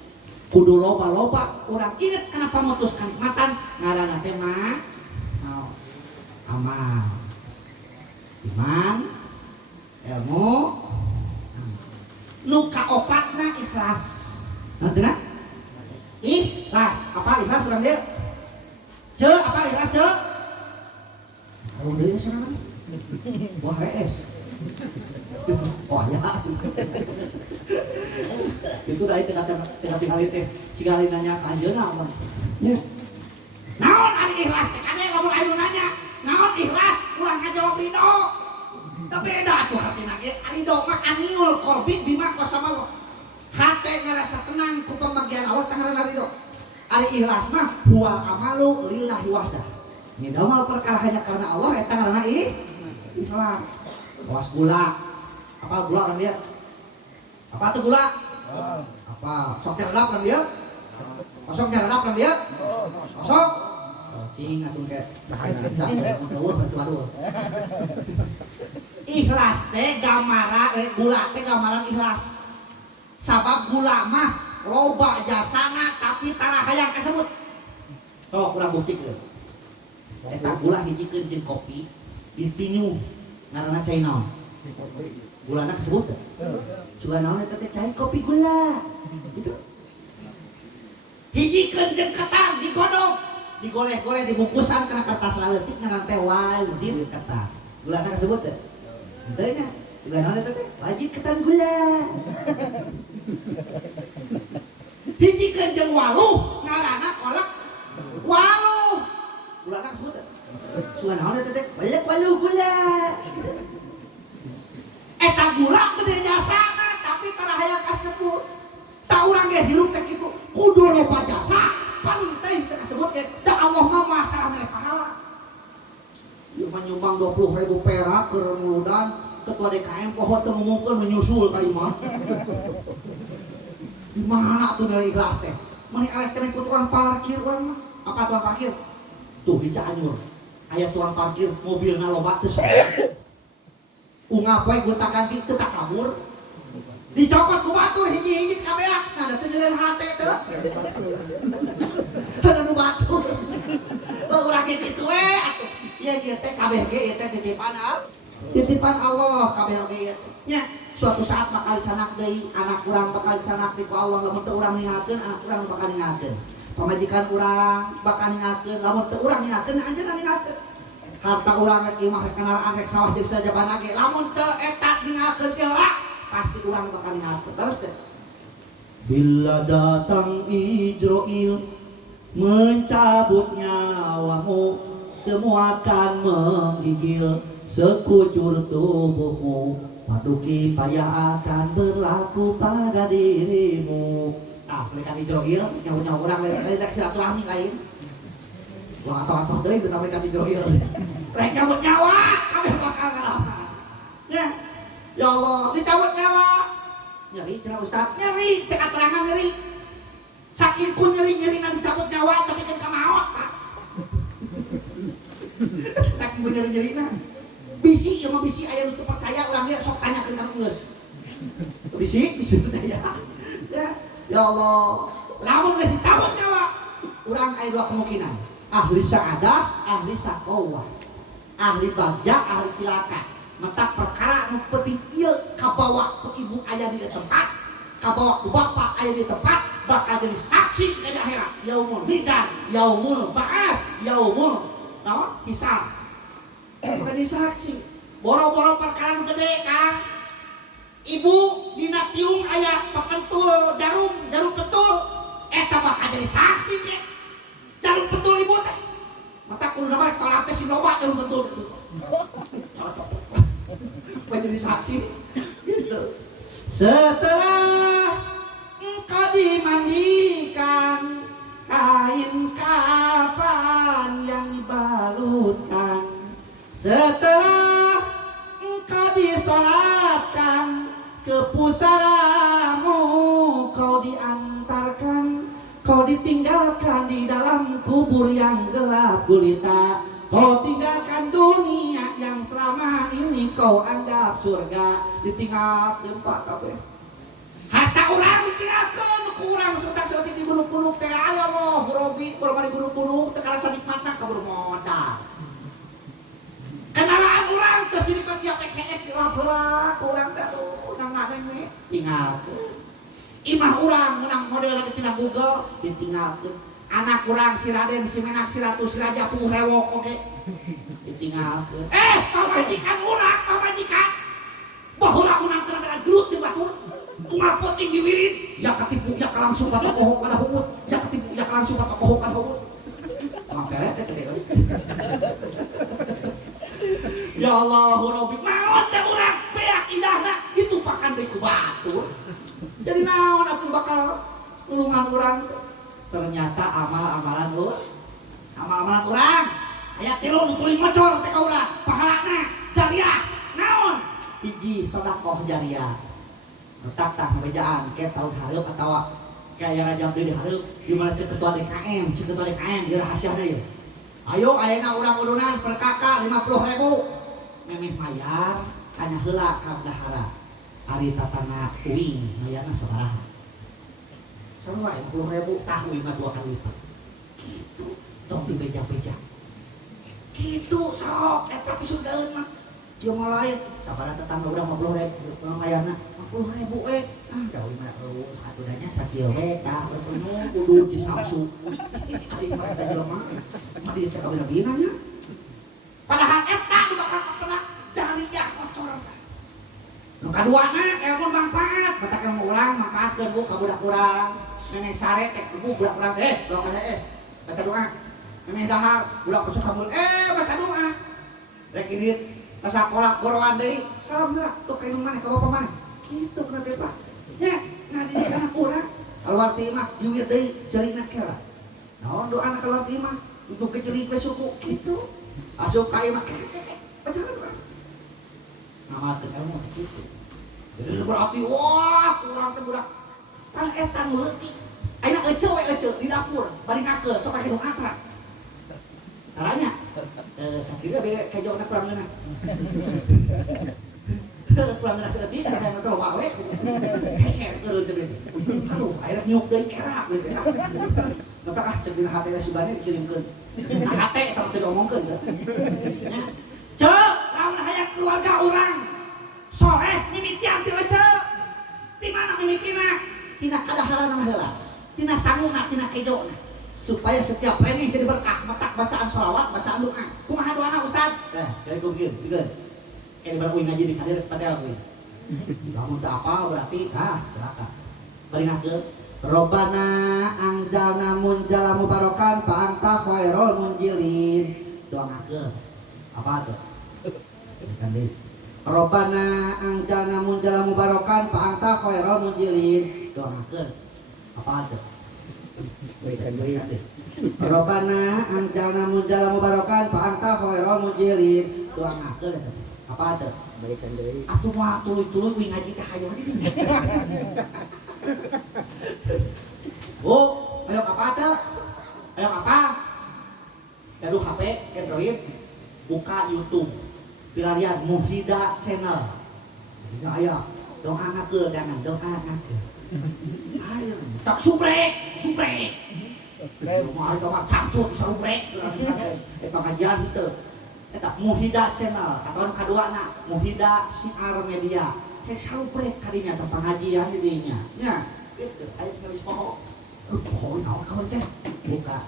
Kudu loba-loba urang inget kana pamutus kanikmatan ngaranna teh mah maot. Amal. Iman, ilmu, nu kaopatna ikhlas. Nantina? Ikhlas. Apa ikhlas urang dia? Apa ikhlas ce? Oh deui sorangan. Wah rees. Oh ya. Itu da tengah tingali teh sigali nanya ka anjeunna apa? Nya. Naon ari ikhlas teh? Kade lamun aya nu nanya. Naon ikhlas? Urang ngajawab ridho. Tapi beda tuh hatina ge. Ridho mah aniul qalbi bima qasama. Hate ngerasa tenang ku pembagian Allah tah ngaranna ridho. Ari ikhlas mah huwal amalu lillahi wahdah. Ridho mah perkara hanya karena Allah eta ngaranna ikhlas. Awas gula. Apa gula orang dia? Apa tuh gula? Apa? Sok teradap kan dia? Sok teradap kan dia? Sok. Cing atuh ke sampai eueuh bertuaduh. Ikhlas teh gamara gula teh gamaran ikhlas. Sabab gula mah loba jasana tapi tara hayang kasebut. Sok urang buktikeun. Eta gula hijikeun jeung kopi ditinyu ngaranna cai naon? Gulana kasebut teh. Sugan naon eta teh cai kopi gula. Gitu. Hijikeun jeung ketan digodog digoleh-goleh dibungkusan kana kertas leutik ngaran teh wajib ketan. Gulana kasebut teh. Henteu nya, sugan naon eta teh? Wajib ketan gula. Hijikeun jeung waluh ngaranna kolak waluh. Gulana kasebut teh. Sugan naon eta teh? Kolak waluh gula. Eta gula gede jasana tapi tara hayang kasebut. Ta urang ge hirup teh kitu kudu loba jasa. Pantai tersebut ya, dah Allah mah masalah mereka pahala. Dia menyumbang 20.000 perak ke muludan, ketua DKM pohon tuh ngomongkan menyusul ka imah. Di mana tuh dari ikhlas teh? Mani awet kena ikut tukang parkir orang mah. Apa tukang parkir? Tuh di Cianjur. Aya tukang parkir mobilna loba teu sae. Ungap we gonta ganti teu tak kabur. Dicokot ku batur hiji-hiji kabeak. Nah, teu jeureun hate teu. Ada nu batur. Urang ge kitu we atuh. Ieu ieu teh kabeh ge ieu teh titipan Allah kabeh ge ieu. Nya suatu saat bakal dicanak deui anak urang bakal dicanak ku Allah lamun teu urang ningakeun anak urang bakal ningakeun. Pamajikan urang bakal ningakeun lamun teu urang ningakeun anjeunna ningakeun. Harta urang rek imah rek kendaraan rek sawah jeung sajabana ge lamun teu eta ningakeun teh pasti orang bakal ingatkan. Terus deh. Bila datang Ijroil mencabut nyawamu, semua akan menggigil sekujur tubuhmu, paduki payah akan berlaku pada dirimu. Nah, mereka Ijroil, nyawa-nyawa orang lek silaturahmi lain. Gua atau-atau deui betah mereka Ijroil. Lek nyabut nyawa, kabeh bakal ngalaman. Ya. Ya Allah, dicabut nyawa. Nyeri cenah Ustaz, nyeri, cek aterangan nyeri. Saking ku nyeri nanti dicabut nyawa tapi kan kamaot, Pak. Saking ku nyeri nah. Bisi ya mah bisi aya nu teu percaya urang ge sok tanyakeun ka geus. Bisi percaya. Ya Allah, lamun geus dicabut nyawa, urang aya dua kemungkinan. Ahli sa'adah, ahli saqawah. Ahli bagja, ahli cilaka. Mata perkara anu penting ieu kabawa ku ibu aya di tempat, kabawa ku bapak aya di tempat, bakal jadi saksi di akhirat. Yaumul mizan, yaumul ba'ats, yaumul naon? Hisab. Bakal jadi saksi. Boro-boro perkara anu gede, Kang. Ibu dina tiung aya papentul jarum betul. Eta bakal jadi saksi ke. Jarum betul ibu teh. Mata kudu nama kolak teh si loba jarum betul itu. Cocok. Jadi saksi gitu. Setelah engkau dimandikan kain kafan yang dibalutkan, setelah engkau disolatkan ke pusaramu, kau diantarkan, kau ditinggalkan di dalam kubur yang gelap gulita. Kau tinggalkan dunia yang selama ini kau anggap surga, ditinggal tempat kabeh. Hatta urang ditinggalkeun ku urang sudah seeutik di gunung-gunung teh aya Allah, Robi, berbari gunung-gunung teu karasa nikmatna kabur modal. Kendaraan urang teu sinikmat dia PKS di lapeurak urang teh urang ngadeng tinggalkeun. Imah urang menang model lagi tina Google ditinggalkeun. Anak kurang si Raden, si Menak, si Ratu, si Raja, Puh Rewok, oke ditinggalkan. Pamajikan urang, pamajikan bahura menang kena gelut di batur bunga poting diwirin ya ketipu, ya langsung kata kohok pada hubut, ya ketipu, ya langsung kata kohok pada hubut maperet ya gede kali. Ya Allah, Robi naon teh urang beak idahna ditumpakan deui ku batur. Jadi naon atuh bakal nulungan urang. Ternyata amalan urang aya 3 nu tuluy mocor teh ka urang pahalana jariah naon hiji sedekah jariah letak tah ngabejaan ke tahun hareup atawa kaya raja abdi di hareup di mana cek ketua DKM ieu rahasia deui. Ayo ayeuna urang udunan per kakak 50.000 memeh mayar hanya heula ka bendahara ari tatana uing mayarna sabaraha sama 50.000 tahu 2 kali lipat gitu dong dibeja-beja gitu sok eta pisudeun mah ieu mah lain sabaraha tetangga urang 50.000 mayarna 50.000 da uing mah atudanya sakieu we tah penuh kudu disamsu aing mah eta jelema mah dieu teh kabina-bina nya padahal eta nu bakal kapenak jariah kocor nu kaduana elmu manfaat batak ilmu urang manfaatkeun bu ka budak urang. Memeh sare teh ibu budak urang teh doa KDS baca doa. Memeh dahar budak masuk kabul baca doa. Rek irit ka sakola goroan deui salam heula tuh ka indung maneh ka bapa maneh. Kitu kena teh Pak. Nya ngadidik anak urang kaluar ti imah juwir deui ceurigna kela. Naon doana kaluar ti imah duduk ke ceurik we suku kitu. Asup ka imah baca doa. Ngamakeun ilmu kitu. Jadi berarti wah urang teh budak kan eta nu leutik ayeuna eceu we eceu di dapur bari ngakeun sok pake doa atra caranya kacira be kejona kurang geuna kurang geuna seutik saya teh wae heser keureun teh aduh ayeuna nyuk deui era we teh mata kah ceuk dina hate sugane dikirimkeun nah hate eta teh diomongkeun nya ceuk lamun hayang keluarga urang soleh mimitian teu eceu di mana mimitina tina kadaharan heula, tina sanguna, tina kejona, supaya setiap remeh jadi berkah. Matak bacaan sholawat, bacaan doa. Kumaha doana Ustaz? Kayak bikin. Kayak baru ngaji di kadir padahal kuing. Lamun teu apal berarti celaka. Bari ngakeun. Robbana anjalna munjala mubarokan fa anta khairul munjilin. Doa ngakeun. Apa tuh? kan deui Robbana anjana munjala mubarakan fa anta khairul munjilin doakeun apa teh berikan deui Robbana anjana munjala mubarakan fa anta khairul munjilin doakeun apa teh berikan deui atuh mah tuluy-tuluy we ngaji teh hayu di dinya Bu ayo apa teh ayo apa gaduh HP Android buka YouTube pilarian Muhida channel nggak aya doa ngakeun jangan doa ngakeun ayo tak subrek mau ada mah camcut subrek pengajian teu eta Muhida channel atau anu kaduana Muhida Syiar Media hek subrek kadinya teh pengajian di dinya nya kitu aya geus poho naon kawan teh buka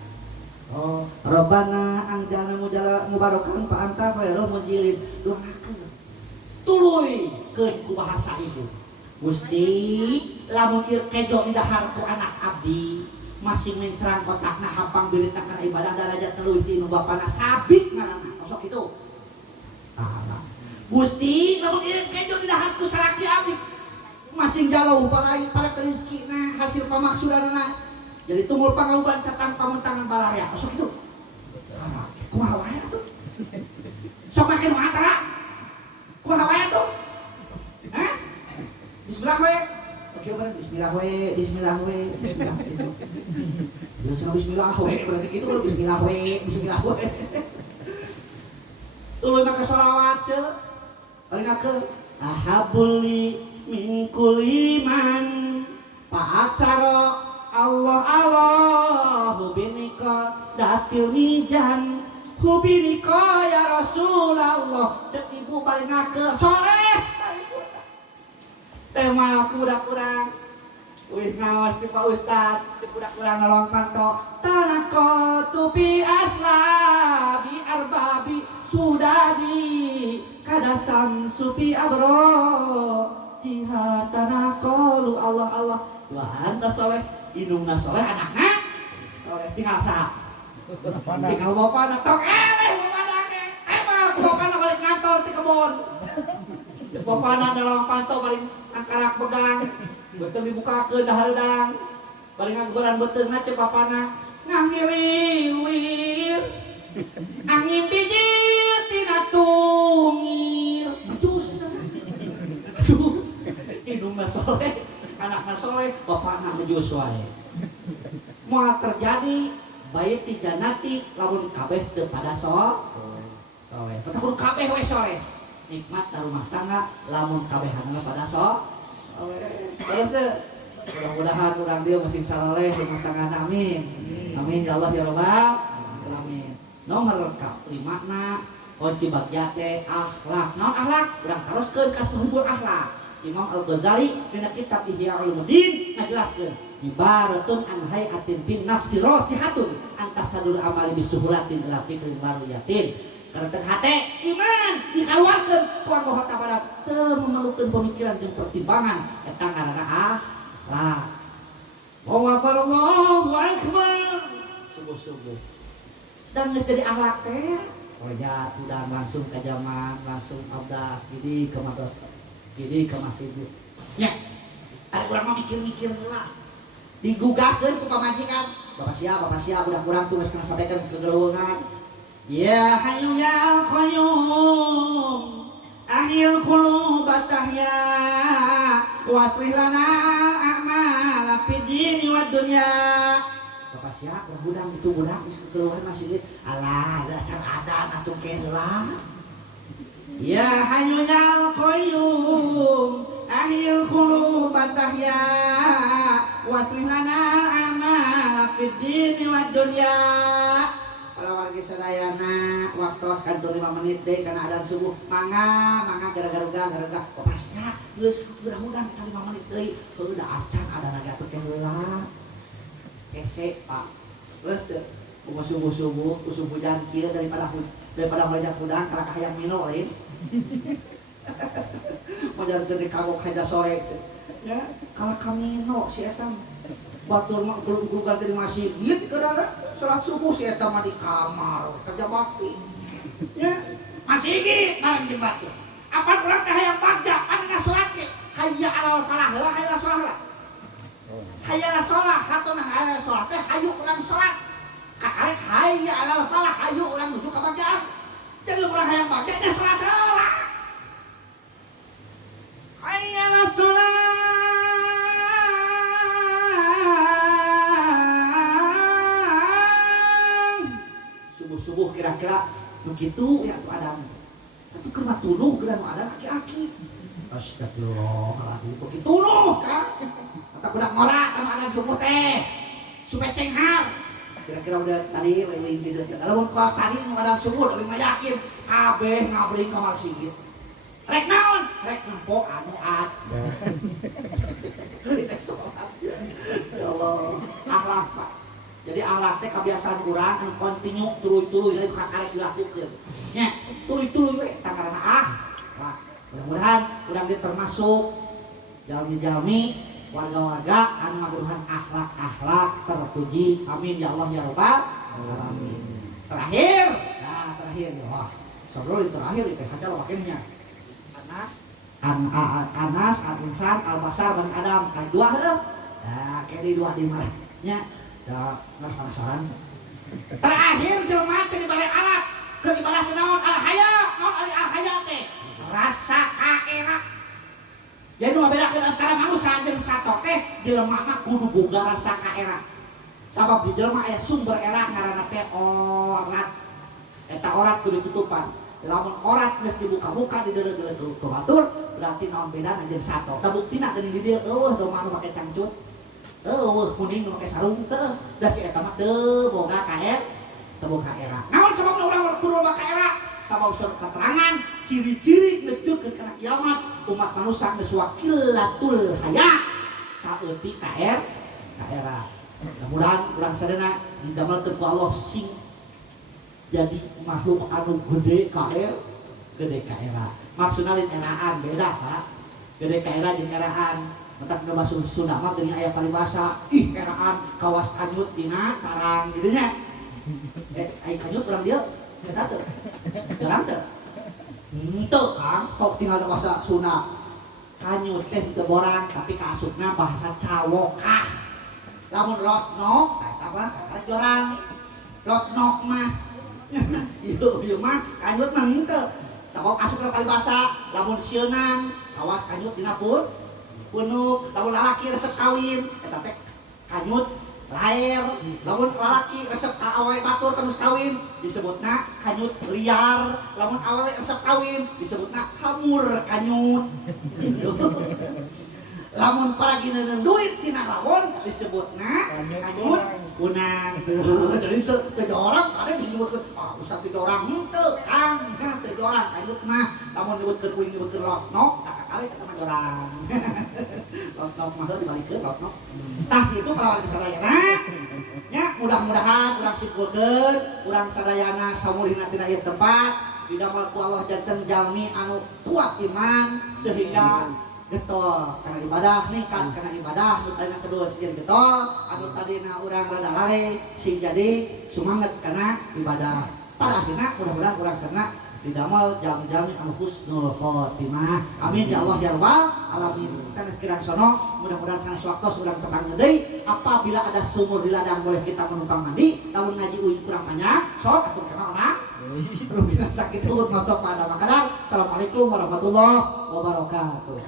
Oh, Rabbana anjana mubarakan fa anta khairul munjilin doakeun tuluy keun ku bahasa ibu Gusti lamun ieu kejo di dahar ku anak abdi masih mencerang kotakna hampang biritna kana ibadah darajat leuwih ti nu bapana sabik ngaranna kosok kitu Gusti lamun ieu kejo di dahar ku salaki abdi masih jauh para rezekina hasil pamaksudanna jadi tumul pangauban catang pamuntangan baraya masuk itu kumaha wae atuh sok make nu antara kumaha wae atuh hah bismillah we oke bener bismillah we itu ya cenah bismillah we berarti kitu kudu bismillah we tuluy make shalawat ce paling ngakeun ahabuli min kulli man pa aksara Allah hubinika datil mijan hubinika ya Rasulullah cek ibu bari ngakeun soleh tema kuda kurang wih ngawas ti Pak Ustad cek kuda kurang nolong panto tanako tupi asla bi arbabi sudadi kadasam supi abro jihad tanako lu Allah wa anta soleh indungna soleh anakna soleh tinggal saha tinggal bapana tok bapana ge emang bapana balik ngantor ti kebon bapana nyolong pantau balik angkarak pegang beuteuh dibukakeun dahareudang bari ngaguran beuteungna ceuk bapana ngahiliwir angin bijil tina tungir becus aduh indungna soleh anakna soleh bapakna ngejus wae moal terjadi baik ti jannati lamun kabeh teu pada soleh eta kudu kabeh we soleh nikmat da rumah tangga lamun kabehanna pada soleh terus mudah-mudahan urang dieu masing saleh rumah tangga amin amin ya Allah ya rabbal alamin nomor ka-5 kunci bagja teh akhlak naon akhlak urang teruskeun ka suhul akhlak Imam Al-Ghazali dina kitab Ihya Ulumuddin ngajelaskeun ibaratun an hayatin bin nafsi rasihatun antasadur amali bisuhulatin ila fikrin mariyatin karena teu hate iman dikaluarkeun tuang bohota pada teu memerlukeun pemikiran jeung pertimbangan eta ngaranna akhlak Allahu akbar subuh-subuh dan geus jadi akhlak teh wajah udah langsung ka jaman langsung abdas gidi ke madrasah jadi ke masjid ya ada kurang mah mikir-mikir lah digugahkeun ku pamajikan bapak siap udah kurang tugas kena sampaikan ke geleuweungan ya hayyu ya qayyum ahyil qulub tahya waslih lana a'mal fid dini wad dunya bapak siap budak itu budak geus keluar masjid alah ada acara adan atuh keheula ya hayyu ya qayyum ahyil qulub tahya waslih lana amal fid dini wad dunya kalau warga sadayana waktos kantor 5 menit deh karena adzan subuh mangga gara-gara pasnya geus udah kita 5 menit deui udah acan ada naga teh heula kese Pak terus teh subuh hujan kieu daripada ngajak udang kalau hayang mino lain majar gede kagok haja sore ya kalau kami no si eta batur mah kulung ganti di masjid karena salat subuh si eta mah di kamar kerja bakti ya sigit bareng jeung batur. Apa urang teh hayang bagja panina salat ge. Hayya alal falah heula hayya salat. Hayya alal salat hatuna hayya salat teh hayu urang salat. Kakarek hayya alal falah hayu urang nuju ka bagjaan. Jeung urang hayang bagja teh salat heula. Hayya alal salat. Subuh kira-kira begitu ya tuh Adam. Itu keur tuluh geura nu ada aki-aki. Astagfirullahaladzim, begitu tuluh kan? Kata budak ngorak anu ada subuh teh. Supaya cenghar. Kira-kira udah tadi leuwih gitu. Lamun kos tadi nu ada subuh tapi mah yakin kabeh ngabring kamar sigit. Rek naon? Rek nempo anu ad. Ditek salat. Ya Allah, akhlak Pak. Jadi akhlak teh kebiasaan urang anu kontinu tuluy-tuluy lain kakarek dilakukeun. Nya, tuluy-tuluy we tanggarana Wah, mudah-mudahan urang ge termasuk jalmi-jalmi warga-warga anu ngaburuhan akhlak-akhlak terpuji. Amin ya Allah ya rabbal alamin. Terakhir, wah, sabrol terakhir itu hajar wakilnya. Anas, Al-Insan, Al-Basar, Bani Adam, kan dua heuh. Nah, kene dua di mana? Nya, da ngan penasaran. Terakhir jelema teh dibari alat, keur ibadah naon al-haya, naon al-haya teh? Rasa kaera. Jadi nu ngabedakeun antara manusia jeung sato teh, jelema mah kudu boga rasa kaera. Sabab di jelema aya sumber era ngaranna teh orat. Eta orat kudu ditutupan. Lamun orat geus dibuka-buka di deuleu-deuleu tu batur, berarti naon bedana jeung sato. Da buktina geuning di dieu eueuh domba nu make cangcut. Kuning nu make sarung teu. Da si eta mah teu boga kaer, teu boga era. Naon sababna urang kudu boga kaera? Sabab usul keterangan ciri-ciri geus deukeut kana kiamat umat manusia geus wakilatul haya. Saeutik kaer, kaera. Mudah-mudahan urang sadana didamelkeun ku Allah sing jadi makhluk anu gede kaer, gede kaera. Maksudna lain eraan beda Pak. Gede kaera jeung eraan. Mentak nu basa Sunda mah geuning aya paribasa, ih eraan kawas kanyut dina tarang dieu nya. Ai kanyut urang dieu eta teu. Jarang teu. Henteu Kang, sok tinggal bahasa Sunda. Kanyut teh teu borang tapi kaasupna bahasa cawokah. Lamun lotnok eta mah karek jorang. Lotnok mah ieu mah kanyut mah henteu. Sabab asupna paribasa lamun sieunan kawas kanyut dina punuk, lamun lalaki resep kawin, eta teh kanyut laer. Lamun lalaki resep ka awewe batur terus kawin, disebutna kanyut liar. Lamun awewe resep kawin, disebutna hamur kanyut. Lamun paragi neuneun duit tina rawon, disebutna kanyut kunang. Jadi teu orang kadang disebutkeun ustaz teu orang henteu Kang, teu orang kanyut mah lamun nyebutkeun kuing nyebutkeun lotnok kakakali eta mah orang. Lotnok mah dibalikeun lotnok. Tah itu kalawan sadayana nya mudah-mudahan urang simpulkeun urang sadayana samulina tina ieu tempat didamel ku Allah janten jalmi anu kuat iman sehingga getol karena ibadah ningkat karena ibadah nu tadina kedua sieun getol anu tadina urang rada lale sing jadi semangat karena ibadah. Pada akhirnya mudah-mudahan urang sana didamel jam-jam anu husnul khotimah. Amin ya Allah ya rabbal alamin. Sanes kirang sono mudah-mudahan sanes waktu urang tetangga deui apabila ada sumur di ladang boleh kita menumpang mandi lamun ngaji uing kurang banyak sok atuh kana urang rubina sakit urut masuk pada makanan. Assalamualaikum warahmatullahi wabarakatuh.